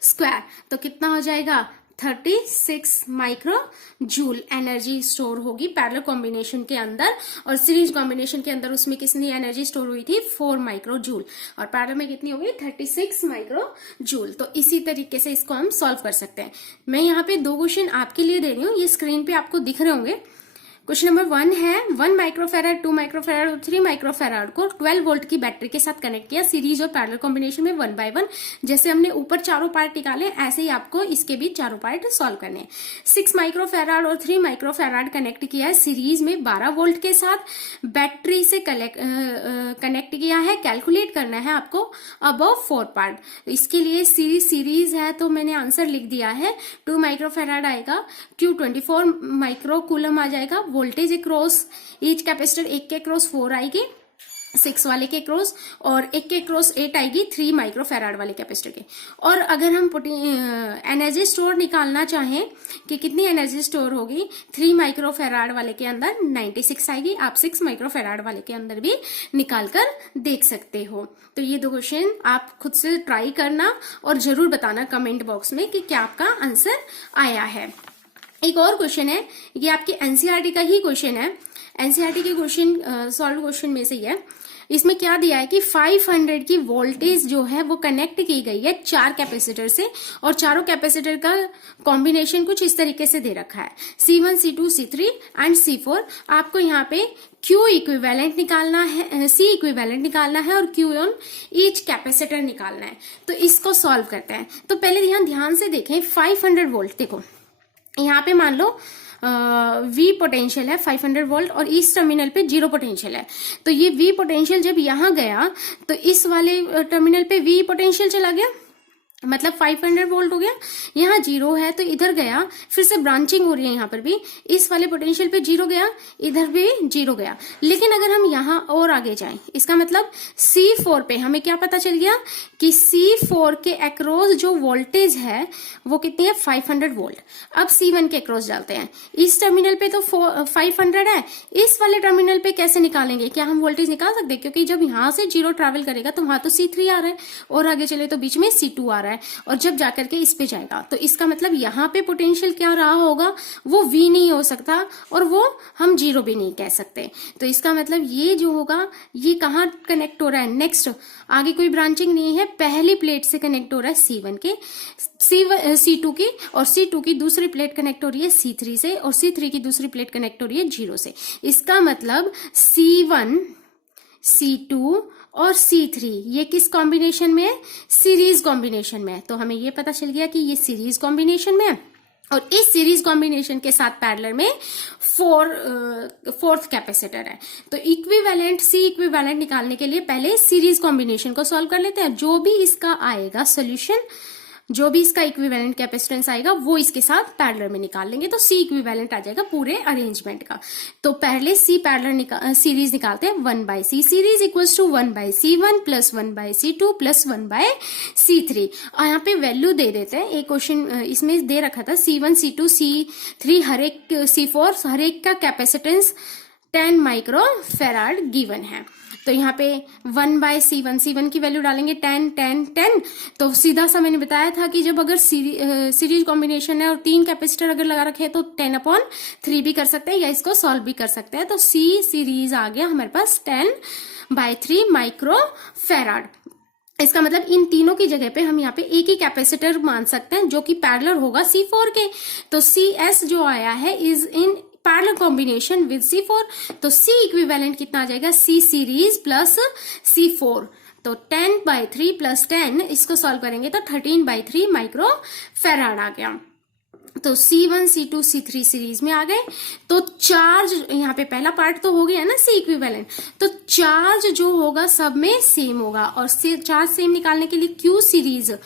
स्क्वायर, तो कितना हो जाएगा 36 माइक्रो जूल एनर्जी स्टोर होगी पैरेलल कॉम्बिनेशन के अंदर, और सीरीज कॉम्बिनेशन के अंदर उसमें कितनी एनर्जी स्टोर हुई थी 4 माइक्रो जूल, और पैरेलल में कितनी होगी 36 माइक्रो जूल। तो इसी तरीके से इसको हम सॉल्व कर सकते हैं। मैं यहाँ पे 2 क्वेश्चन आपके लिए दे रही हूँ, ये स्क्रीन पे आपको दिख रहे होंगे। क्वेश्चन नंबर 1 है 1 माइक्रोफेराड 2 माइक्रोफेराड और 3 माइक्रोफेराड को 12 वोल्ट की बैटरी के साथ कनेक्ट किया सीरीज और पैरेलल कॉम्बिनेशन में 1 बाय 1। जैसे हमने ऊपर चारों पार्ट निकाले ऐसे ही आपको इसके भी चारों पार्ट सॉल्व करने हैं। 6 माइक्रोफेराड और 3 माइक्रोफेराड कनेक्ट किया है सीरीज में 12 वोल्ट के साथ, बैटरी से कनेक्ट किया है। कैलकुलेट करना है आपको अबव 4 पार्ट। इसके लिए सीरीज है तो मैंने आंसर लिख दिया है। 2 माइक्रोफेराड आएगा, Q 24 माइक्रो कूलम आ जाएगा। वोल्टेज अक्रॉस ईच कैपेसिटर एक के अक्रॉस 4 आएगी 6 वाले के अक्रॉस, और एक के अक्रॉस 8 आएगी 3 माइक्रोफेराड वाले कैपेसिटर के। और अगर हम एनर्जी स्टोर निकालना चाहें कि कितनी एनर्जी स्टोर होगी 3 माइक्रोफेराड वाले के अंदर 96 आएगी। आप 6 माइक्रोफेराड वाले के अंदर भी निकाल कर देख सकते हो। तो ये 2 क्वेश्चन आप खुद से ट्राई करना और जरूर बताना कमेंट बॉक्स में कि क्या आपका आंसर आया है। एक और क्वेश्चन है, ये आपके एनसीईआरटी का ही क्वेश्चन है। एनसीईआरटी के क्वेश्चन सॉल्व क्वेश्चन में से ही है। इसमें क्या दिया है कि 500 की वोल्टेज जो है वो कनेक्ट की गई है 4 कैपेसिटर से, और चारों कैपेसिटर का कॉम्बिनेशन कुछ इस तरीके से दे रखा है C1 C2 C3 and C4। आपको यहाँ पे Q इक्विवेलेंट निकालना है, C इक्विवेलेंट निकालना है और Q ऑन ईच कैपेसिटर निकालना है। तो इसको सॉल्व करते हैं। तो पहले ध्यान से देखें 500 वोल्ट, देखो यहाँ पे मान लो V पोटेंशियल है 500 वोल्ट और इस टर्मिनल पे 0 पोटेंशियल है। तो ये V पोटेंशियल जब यहाँ गया तो इस वाले टर्मिनल पे V पोटेंशियल चला गया, मतलब 500 वोल्ट हो गया। यहाँ 0 है तो इधर गया, फिर से ब्रांचिंग हो रही है। यहाँ पर भी इस वाले पोटेंशियल पे 0 गया, इधर भी 0 गया। लेकिन अगर हम यहाँ और आगे जाएं, इसका मतलब C4 पे हमें क्या पता चल गया कि C4 के अक्रॉस जो वोल्टेज है वो कितनी है 500 वोल्ट। अब C1 के अक्रॉस डालते हैं। इस टर्मिनल पे तो 500 है, इस वाले टर्मिनल पे कैसे निकालेंगे? क्या हम वोल्टेज निकाल सकते हैं? क्योंकि जब यहाँ से 0 ट्रैवल करेगा तो वहां तो C3 आ रहा है और आगे चले तो बीच में C2 आ रहा है, और जब जाकर के इस पे जाएगा तो इसका मतलब यहाँ पे पोटेंशियल क्या रहा होगा, वो V नहीं हो सकता और वो हम 0 भी नहीं कह सकते। तो इसका मतलब ये जो होगा ये कहाँ कनेक्ट हो रहा है, नेक्स्ट आगे कोई ब्रांचिंग नहीं है, पहली प्लेट से कनेक्ट हो रहा है C1 के, C2 की, और C2 की दूसरी प्लेट कनेक्ट हो रही है C3 से, और C3 की दूसरी प्लेट कनेक्ट हो रही है 0 से। इसका मतलब C1 C2 और C3 ये किस कॉम्बिनेशन में है? सीरीज कॉम्बिनेशन में है। तो हमें ये पता चल गया कि ये सीरीज कॉम्बिनेशन में है, और इस सीरीज कॉम्बिनेशन के साथ पैरेलल में फोर्थ कैपेसिटर है। तो इक्विवेलेंट C इक्विवेलेंट निकालने के लिए पहले सीरीज कॉम्बिनेशन को सॉल्व कर लेते हैं। जो भी इसका आएगा सोल्यूशन, जो भी इसका इक्विवेलेंट कैपेसिटेंस आएगा वो इसके साथ पैरेलल में निकाल लेंगे, तो C इक्विवेलेंट आ जाएगा पूरे अरेंजमेंट का। तो पहले C पैरेलल सीरीज निकालते हैं। 1/C series equals to 1/C1 plus 1/C2 plus 1/C3। यहाँ पे वैल्यू दे देते हैं। एक क्वेश्चन इसमें दे रखा था C1 C2 C3 हर एक C4 हर एक का कैपेसिटेंस 10 माइक्रोफेराड गिवन है। तो यहाँ पे 1/C1 की वैल्यू डालेंगे 10 10 10। तो सीधा सा मैंने बताया था कि जब अगर सीरीज कॉम्बिनेशन है और 3 कैपेसिटर अगर लगा रखे हैं तो 10/3 भी कर सकते हैं या इसको सॉल्व भी कर सकते हैं। तो C सीरीज आ गया हमारे पास 10/3 माइक्रोफेराड। इसका मतलब इन तीनों की जगह पे हम यहाँ पे एक ही कैपेसिटर मान सकते हैं जो कि पैरेलल होगा C4 के। तो CS जो आया है is in parallel combination with C4। तो C इक्विवेलेंट कितना आ जाएगा? C series plus C4। तो 10/3 प्लस 10 इसको सॉल्व करेंगे तो 13/3 माइक्रोफेराड आ गया। तो C1 C2 C3 सीरीज में आ गए। तो चार्ज यहाँ पे पहला पार्ट तो हो गया ना C इक्विवेलेंट, तो चार्ज जो होगा सब में सेम होगा, और चार्ज सेम निकालने के लिए Q सीरीज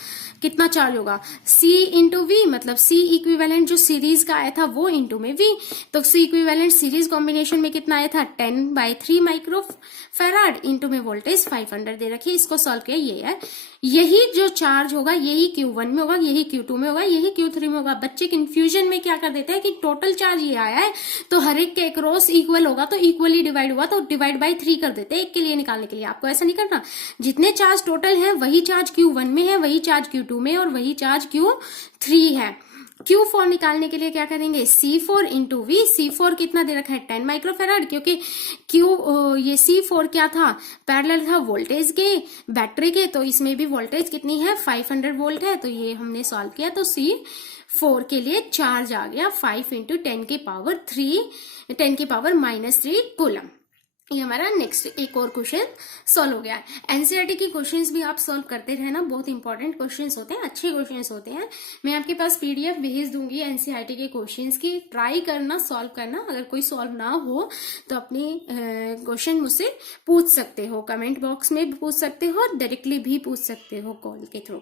कितना चार्ज होगा? C इंटू V, मतलब C इक्विवेलेंट जो सीरीज का आया था वो इंटू में V। तो C इक्विवेलेंट सीरीज कॉम्बिनेशन में कितना आया था? 10/3 माइक्रोफेराड इंटू में वोल्टेज 500 दे रखी। इसको सॉल्व किया, ये है यही जो चार्ज होगा यही Q1 में होगा, यही Q2 में होगा, यही Q3 में होगा। बच्चे कंफ्यूजन में क्या कर देते हैं कि टोटल चार्ज ये आया है तो हर एक के अक्रॉस इक्वल होगा, तो इक्वली डिवाइड हुआ तो डिवाइड बाय 3 कर देते हैं एक के लिए निकालने के लिए। आपको ऐसा नहीं करना, जितने चार्ज टोटल है वही चार्ज Q1 में है, वही चार्ज Q2 में और वही चार्ज Q3 है। Q4 निकालने के लिए क्या करेंगे? C4 into V। C4 कितना दे रखा है? 10 माइक्रोफेराड, क्योंकि ये C4 क्या था? पैरेलल था वोल्टेज के बैटरी के, तो इसमें भी वोल्टेज कितनी है? 500 वोल्ट है। तो ये हमने सॉल्व किया तो 4 के लिए चार्ज आ गया 5 इंटू 10 के पावर -3 कूलम। ये हमारा नेक्स्ट एक और क्वेश्चन सॉल्व हो गया है। एनसीईआरटी की क्वेश्चंस भी आप सॉल्व करते रहना, बहुत इंपॉर्टेंट क्वेश्चंस होते हैं, अच्छे क्वेश्चंस होते हैं। मैं आपके पास पीडीएफ भेज दूंगी एनसीईआरटी के क्वेश्चंस की, ट्राई करना, सॉल्व करना। अगर कोई सॉल्व ना हो तो अपनी क्वेश्चन मुझसे पूछ सकते हो, कमेंट बॉक्स में भी पूछ सकते हो, डायरेक्टली भी पूछ सकते हो कॉल के थ्रू।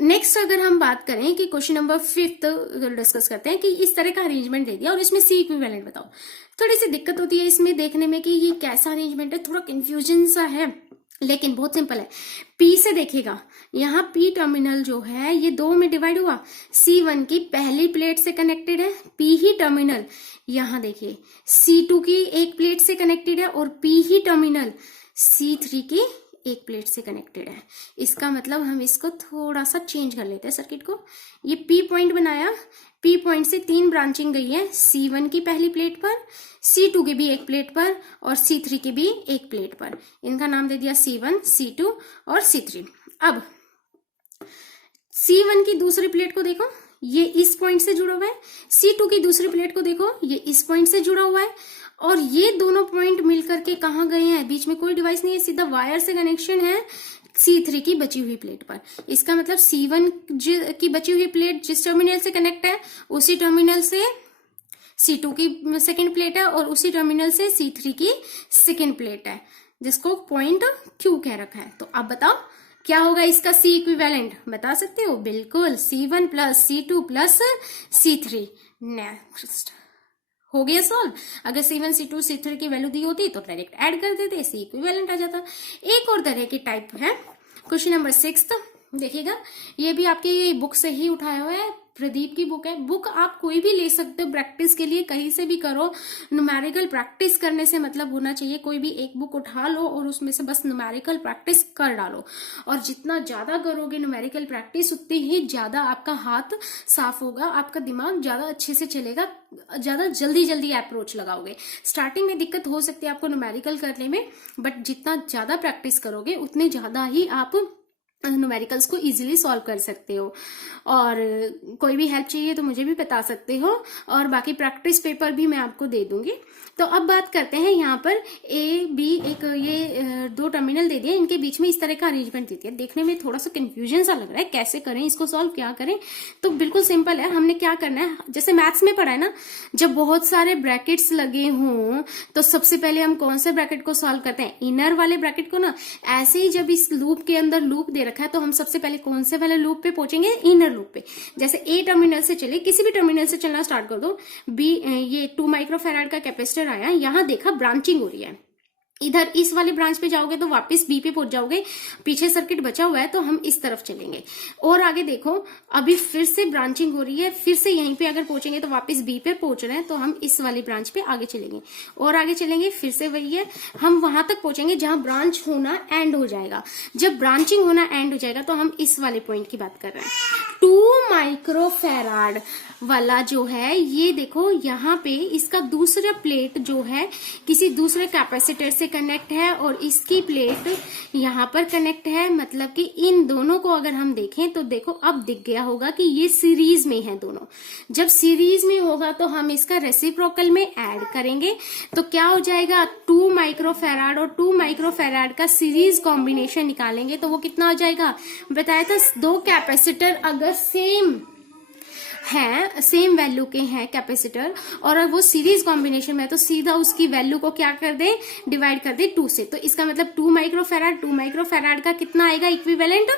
नेक्स्ट अगर हम बात करें कि क्वेश्चन नंबर 5 डिस्कस करते हैं कि इस तरह का अरेंजमेंट दे दिया और इसमें सी इक्विवेलेंट बताओ। थोड़ी सी दिक्कत होती है इसमें देखने में कि ये कैसा अरेंजमेंट है, थोड़ा कंफ्यूजन सा है, लेकिन बहुत सिंपल है। पी से देखिएगा, यहाँ पी टर्मिनल जो है ये 2 में डिवाइड हुआ, C1 की पहली प्लेट से कनेक्टेड है, पी ही टर्मिनल यहाँ देखिए C2 की एक प्लेट से कनेक्टेड है और पी ही टर्मिनल C3 की एक प्लेट से कनेक्टेड है। इसका मतलब हम इसको थोड़ा सा चेंज कर लेते हैं सर्किट को। ये पी पॉइंट बनाया, पी पॉइंट से 3 ब्रांचिंग गई है, C1 की पहली प्लेट पर, C2 की भी एक प्लेट पर और C3 की भी एक प्लेट पर। इनका नाम दे दिया C1, C2 और C3। अब C1 की दूसरी प्लेट को देखो, ये इस पॉइंट से जुड़ा हुआ है। C2 की दूसरी प्लेट को देखो, ये इस पॉइंट से जुड़ा हुआ है। और ये दोनों पॉइंट मिलकर के कहाँ गए हैं, बीच में कोई डिवाइस नहीं है, सीधा वायर से कनेक्शन है C3 की बची हुई प्लेट पर। इसका मतलब C1 की बची हुई प्लेट जिस टर्मिनल से कनेक्ट है उसी टर्मिनल से C2 की सेकेंड प्लेट है और उसी टर्मिनल से C3 की सेकेंड प्लेट है, जिसको पॉइंट Q कह रखा है। तो अब बताओ क्या होगा इसका C इक्विवेलेंट, बता सकते हो? बिल्कुल C1 plus C2 plus C3। Next हो गया सॉल्व। अगर C1, C2, C3 की वैल्यू दी होती तो डायरेक्ट ऐड कर देते, C इक्विवेलेंट आ जाता। एक और तरह की टाइप है, क्वेश्चन नंबर 6 देखिएगा, ये भी आपकी बुक से ही उठाया हुआ है, प्रदीप की बुक है। बुक आप कोई भी ले सकते हो प्रैक्टिस के लिए, कहीं से भी करो। न्यूमेरिकल प्रैक्टिस करने से मतलब होना चाहिए, कोई भी एक बुक उठा लो और उसमें से बस न्यूमेरिकल प्रैक्टिस कर डालो। और जितना ज्यादा करोगे न्यूमेरिकल प्रैक्टिस उतनी ही ज्यादा आपका हाथ साफ होगा, आपका दिमाग ज्यादा अच्छे से चलेगा, ज्यादा जल्दी अप्रोच लगाओगे। स्टार्टिंग में दिक्कत हो सकती है आपको न्यूमेरिकल करने में, बट जितना ज्यादा प्रैक्टिस करोगे उतने ज्यादा ही आप न्यूमेरिकल्स को इजीली सॉल्व कर सकते हो। और कोई भी हेल्प चाहिए तो मुझे भी बता सकते हो, और बाकी प्रैक्टिस पेपर भी मैं आपको दे दूंगी। तो अब बात करते हैं, यहाँ पर ए बी एक ये 2 टर्मिनल दे दिए, इनके बीच में इस तरह का अरेंजमेंट दे दिया। देखने में थोड़ा सा कंफ्यूजन सा लग रहा है, कैसे करें इसको सॉल्व, क्या करें? तो बिल्कुल सिंपल है। हमने क्या करना है, जैसे मैथ्स में पढ़ा है ना, जब बहुत सारे ब्रैकेट्स लगे हों तो सबसे पहले हम कौन से ब्रैकेट को सॉल्व करते हैं, इनर वाले ब्रैकेट को ना। ऐसे ही जब इस लूप के अंदर लूप दे रखा है तो हम सबसे पहले कौन से वाले लूप पे पहुंचेंगे, इनर लूप पे। जैसे ए टर्मिनल से चले, किसी भी टर्मिनल से चलना स्टार्ट कर दो, बी ये 2 माइक्रोफैराड का कैपेसिटर आया, यहाँ देखा ब्रांचिंग हो रही है, इधर इस वाले ब्रांच पे जाओगे तो वापस बी पे पहुंच जाओगे, पीछे सर्किट बचा हुआ है तो हम इस तरफ चलेंगे। और आगे देखो अभी फिर से ब्रांचिंग हो रही है, फिर से यहीं पे अगर पहुंचेंगे तो वापस बी पे पहुंच रहे हैं तो हम इस वाली ब्रांच पे आगे चलेंगे, और आगे चलेंगे, फिर से वही है, हम वहां तक पहुंचेंगे जहां ब्रांच होना एंड हो जाएगा। जब ब्रांचिंग होना एंड हो जाएगा तो हम इस वाले पॉइंट की बात कर रहे हैं। 2 माइक्रोफैराड वाला जो है, ये देखो यहाँ पे इसका दूसरा प्लेट जो है किसी दूसरे कैपेसिटर से कनेक्ट है और इसकी प्लेट यहाँ पर कनेक्ट है। मतलब कि इन दोनों को अगर हम देखें तो देखो अब दिख गया होगा कि ये सीरीज में है दोनों। जब सीरीज में होगा तो हम इसका रेसिप्रोकल में ऐड करेंगे तो क्या हो जाएगा, 2 माइक्रोफैराड और 2 माइक्रोफैराड का सीरीज कॉम्बिनेशन निकालेंगे तो वो कितना हो जाएगा, बताया था। 2 कैपेसिटर अगर सेम है, सेम वैल्यू के हैं कैपेसिटर और वो सीरीज कॉम्बिनेशन में, तो सीधा उसकी वैल्यू को क्या कर दे, डिवाइड कर दे 2 से। तो इसका मतलब 2 माइक्रोफैराड का कितना आएगा इक्विवेलेंट,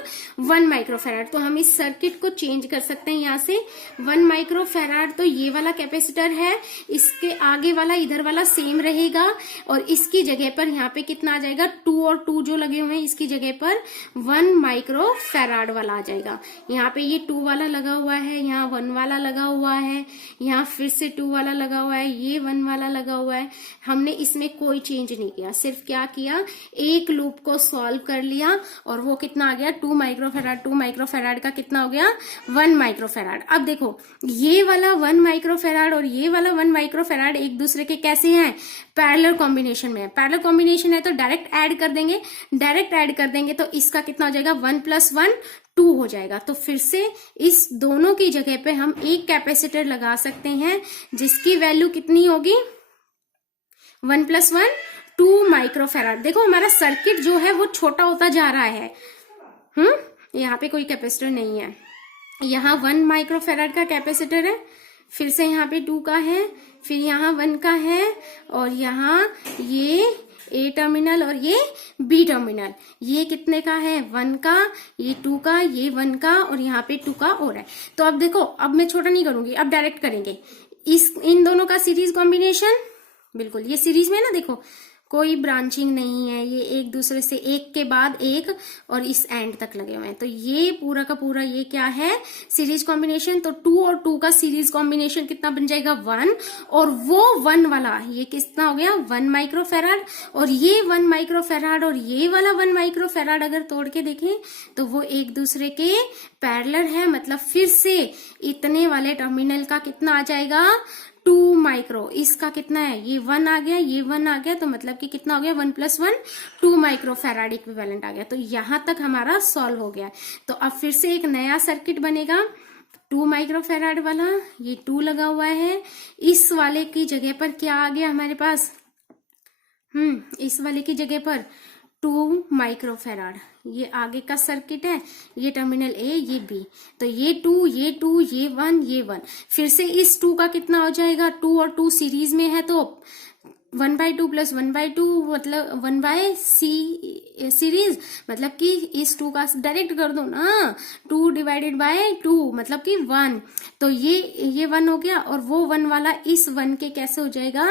1 माइक्रोफैराड। तो हम इस सर्किट को चेंज कर सकते हैं यहाँ से। 1 माइक्रोफैराड तो ये वाला कैपेसिटर है, इसके आगे वाला इधर वाला सेम रहेगा और इसकी जगह पर यहाँ पे कितना आ जाएगा, 2 और 2 जो लगे हुए हैं इसकी जगह पर 1 माइक्रोफैराड वाला आ जाएगा। यहाँ पे ये 2 वाला लगा हुआ है, यहाँ 1 वाला लगा हुआ है, यहाँ फिर से 2 वाला लगा हुआ है, ये 1 वाला लगा हुआ है। हमने इसमें कोई चेंज नहीं किया, सिर्फ क्या किया, एक लूप को सॉल्व कर लिया और वो कितना आ गया, 2 माइक्रोफैराड। 2 माइक्रोफैराड का कितना हो गया, 1 माइक्रोफैराड। अब देखो ये वाला 1 माइक्रोफैराड और ये वाला 1 माइक्रोफैराड एक दूसरे के कैसे हैं, पैरेलल कॉम्बिनेशन में है। पैरेलल कॉम्बिनेशन है तो डायरेक्ट ऐड कर देंगे, तो इसका कितना हो जाएगा, 1 + 1 2 हो जाएगा। तो फिर से इस दोनों की जगह पे हम एक कैपेसिटर लगा सकते हैं जिसकी वैल्यू कितनी होगी 1 + 1 2 माइक्रोफेराड। देखो हमारा सर्किट जो है वो छोटा होता जा रहा है। यहाँ पे कोई कैपेसिटर नहीं है, यहाँ 1 माइक्रोफेराड का कैपेसिटर है, फिर से यहाँ पे 2 का है, फिर यहाँ 1 का है, और यहाँ ये A टर्मिनल और ये B टर्मिनल, ये कितने का है 1 का, ये 2 का, ये 1 का, और यहाँ पे 2 का और है। तो अब देखो, अब मैं छोटा नहीं करूंगी, अब डायरेक्ट करेंगे इन दोनों का सीरीज कॉम्बिनेशन। बिल्कुल ये सीरीज में ना, देखो कोई ब्रांचिंग नहीं है, ये एक दूसरे से एक के बाद एक और इस एंड तक लगे हुए हैं। तो ये पूरा का पूरा ये क्या है सीरीज कॉम्बिनेशन। तो 2 और 2 का सीरीज कॉम्बिनेशन कितना बन जाएगा 1, और वो 1 वाला ये कितना हो गया 1 माइक्रोफेराड, और ये 1 माइक्रोफेराड और ये वाला 1 माइक्रोफेराड अगर तोड़ के देखें तो वो एक दूसरे के पैरेलल है। मतलब फिर से इतने वाले टर्मिनल का कितना आ जाएगा 2 माइक्रो, इसका कितना है ये 1 आ गया, ये 1 आ गया, तो मतलब कि कितना हो गया 1 + 1 2 माइक्रोफेराड इक्विवेलेंट आ गया। तो यहां तक हमारा सॉल्व हो गया। तो अब फिर से एक नया सर्किट बनेगा 2 माइक्रोफेराड वाला, ये 2 लगा हुआ है, इस वाले की जगह पर क्या आ गया हमारे पास इस वाले की जगह पर 2 माइक्रोफेराड, ये आगे का सर्किट है, ये टर्मिनल A, ये B, तो ये 2, ये 2, ये 1, ये 1, फिर से इस 2 का कितना हो जाएगा 2 और 2 सीरीज में है, तो 1/2 + 1/2 मतलब 1/C सीरीज, मतलब कि इस 2 का डायरेक्ट कर दो ना, 2 / 2 मतलब कि 1, तो ये 1 हो गया, और वो 1 वाला इस 1 के कैसे हो जाएगा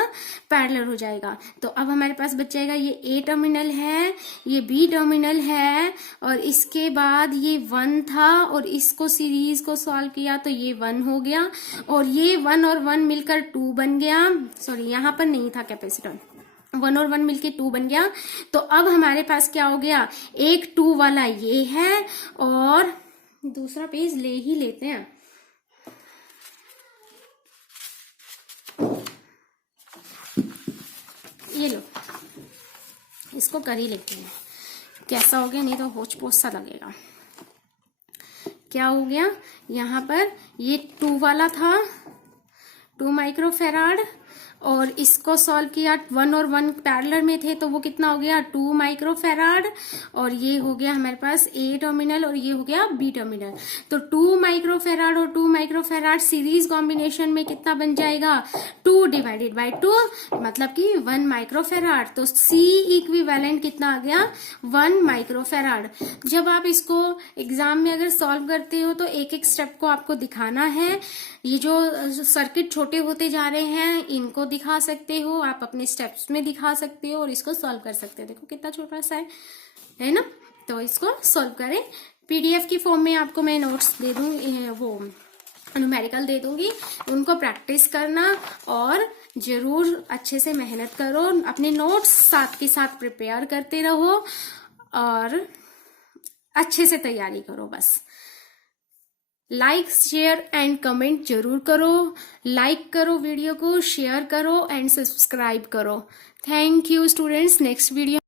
पैरेलल हो जाएगा। तो अब हमारे पास बच जाएगा ये A टर्मिनल है, ये B टर्मिनल है, और इसके बाद ये 1 था, और इसको सीरीज को सॉल्व किया तो ये 1 हो गया, और ये 1 और 1 मिलकर 2 बन गया। सॉरी यहाँ पर नहीं था कैपेसिटर, 1 और 1 मिलके 2 बन गया। तो अब हमारे पास क्या हो गया, एक 2 वाला ये है, और दूसरा पेज ले ही लेते हैं। ये लो, इसको कर ही लेते हैं, कैसा हो गया, नहीं तो होच पोच सा लगेगा। क्या हो गया, यहाँ पर ये 2 वाला था 2 माइक्रोफेराड, और इसको सॉल्व किया 1 और 1 पैरेलल में थे, तो वो कितना हो गया 2 माइक्रोफेराड, और ये हो गया हमारे पास A टर्मिनल और ये हो गया B टर्मिनल। तो 2 माइक्रोफेराड और 2 माइक्रोफेराड सीरीज कॉम्बिनेशन में कितना बन जाएगा 2 / 2 मतलब कि 1 माइक्रोफेराड। तो C इक्विवेलेंट कितना आ गया 1 माइक्रोफेराड। जब आप इसको एग्जाम में अगर सॉल्व करते हो तो एक एक स्टेप को आपको दिखाना है। ये जो सर्किट छोटे होते जा रहे हैं इनको दिखा सकते हो, आप अपने स्टेप्स में दिखा सकते हो और इसको सॉल्व कर सकते हो। देखो कितना छोटा सा है ना। तो इसको सॉल्व करें। PDF की फॉर्म में आपको मैं नोट्स दे दूंगी, वो न्यूमेरिकल दे दूंगी, उनको प्रैक्टिस करना और जरूर अच्छे से मेहनत करो। अपने नोट्स साथ के साथ प्रिपेयर करते रहो और अच्छे से तैयारी करो। बस लाइक शेयर एंड कमेंट जरूर करो। लाइक करो वीडियो को, शेयर करो एंड सब्सक्राइब करो। Thank you students. Next video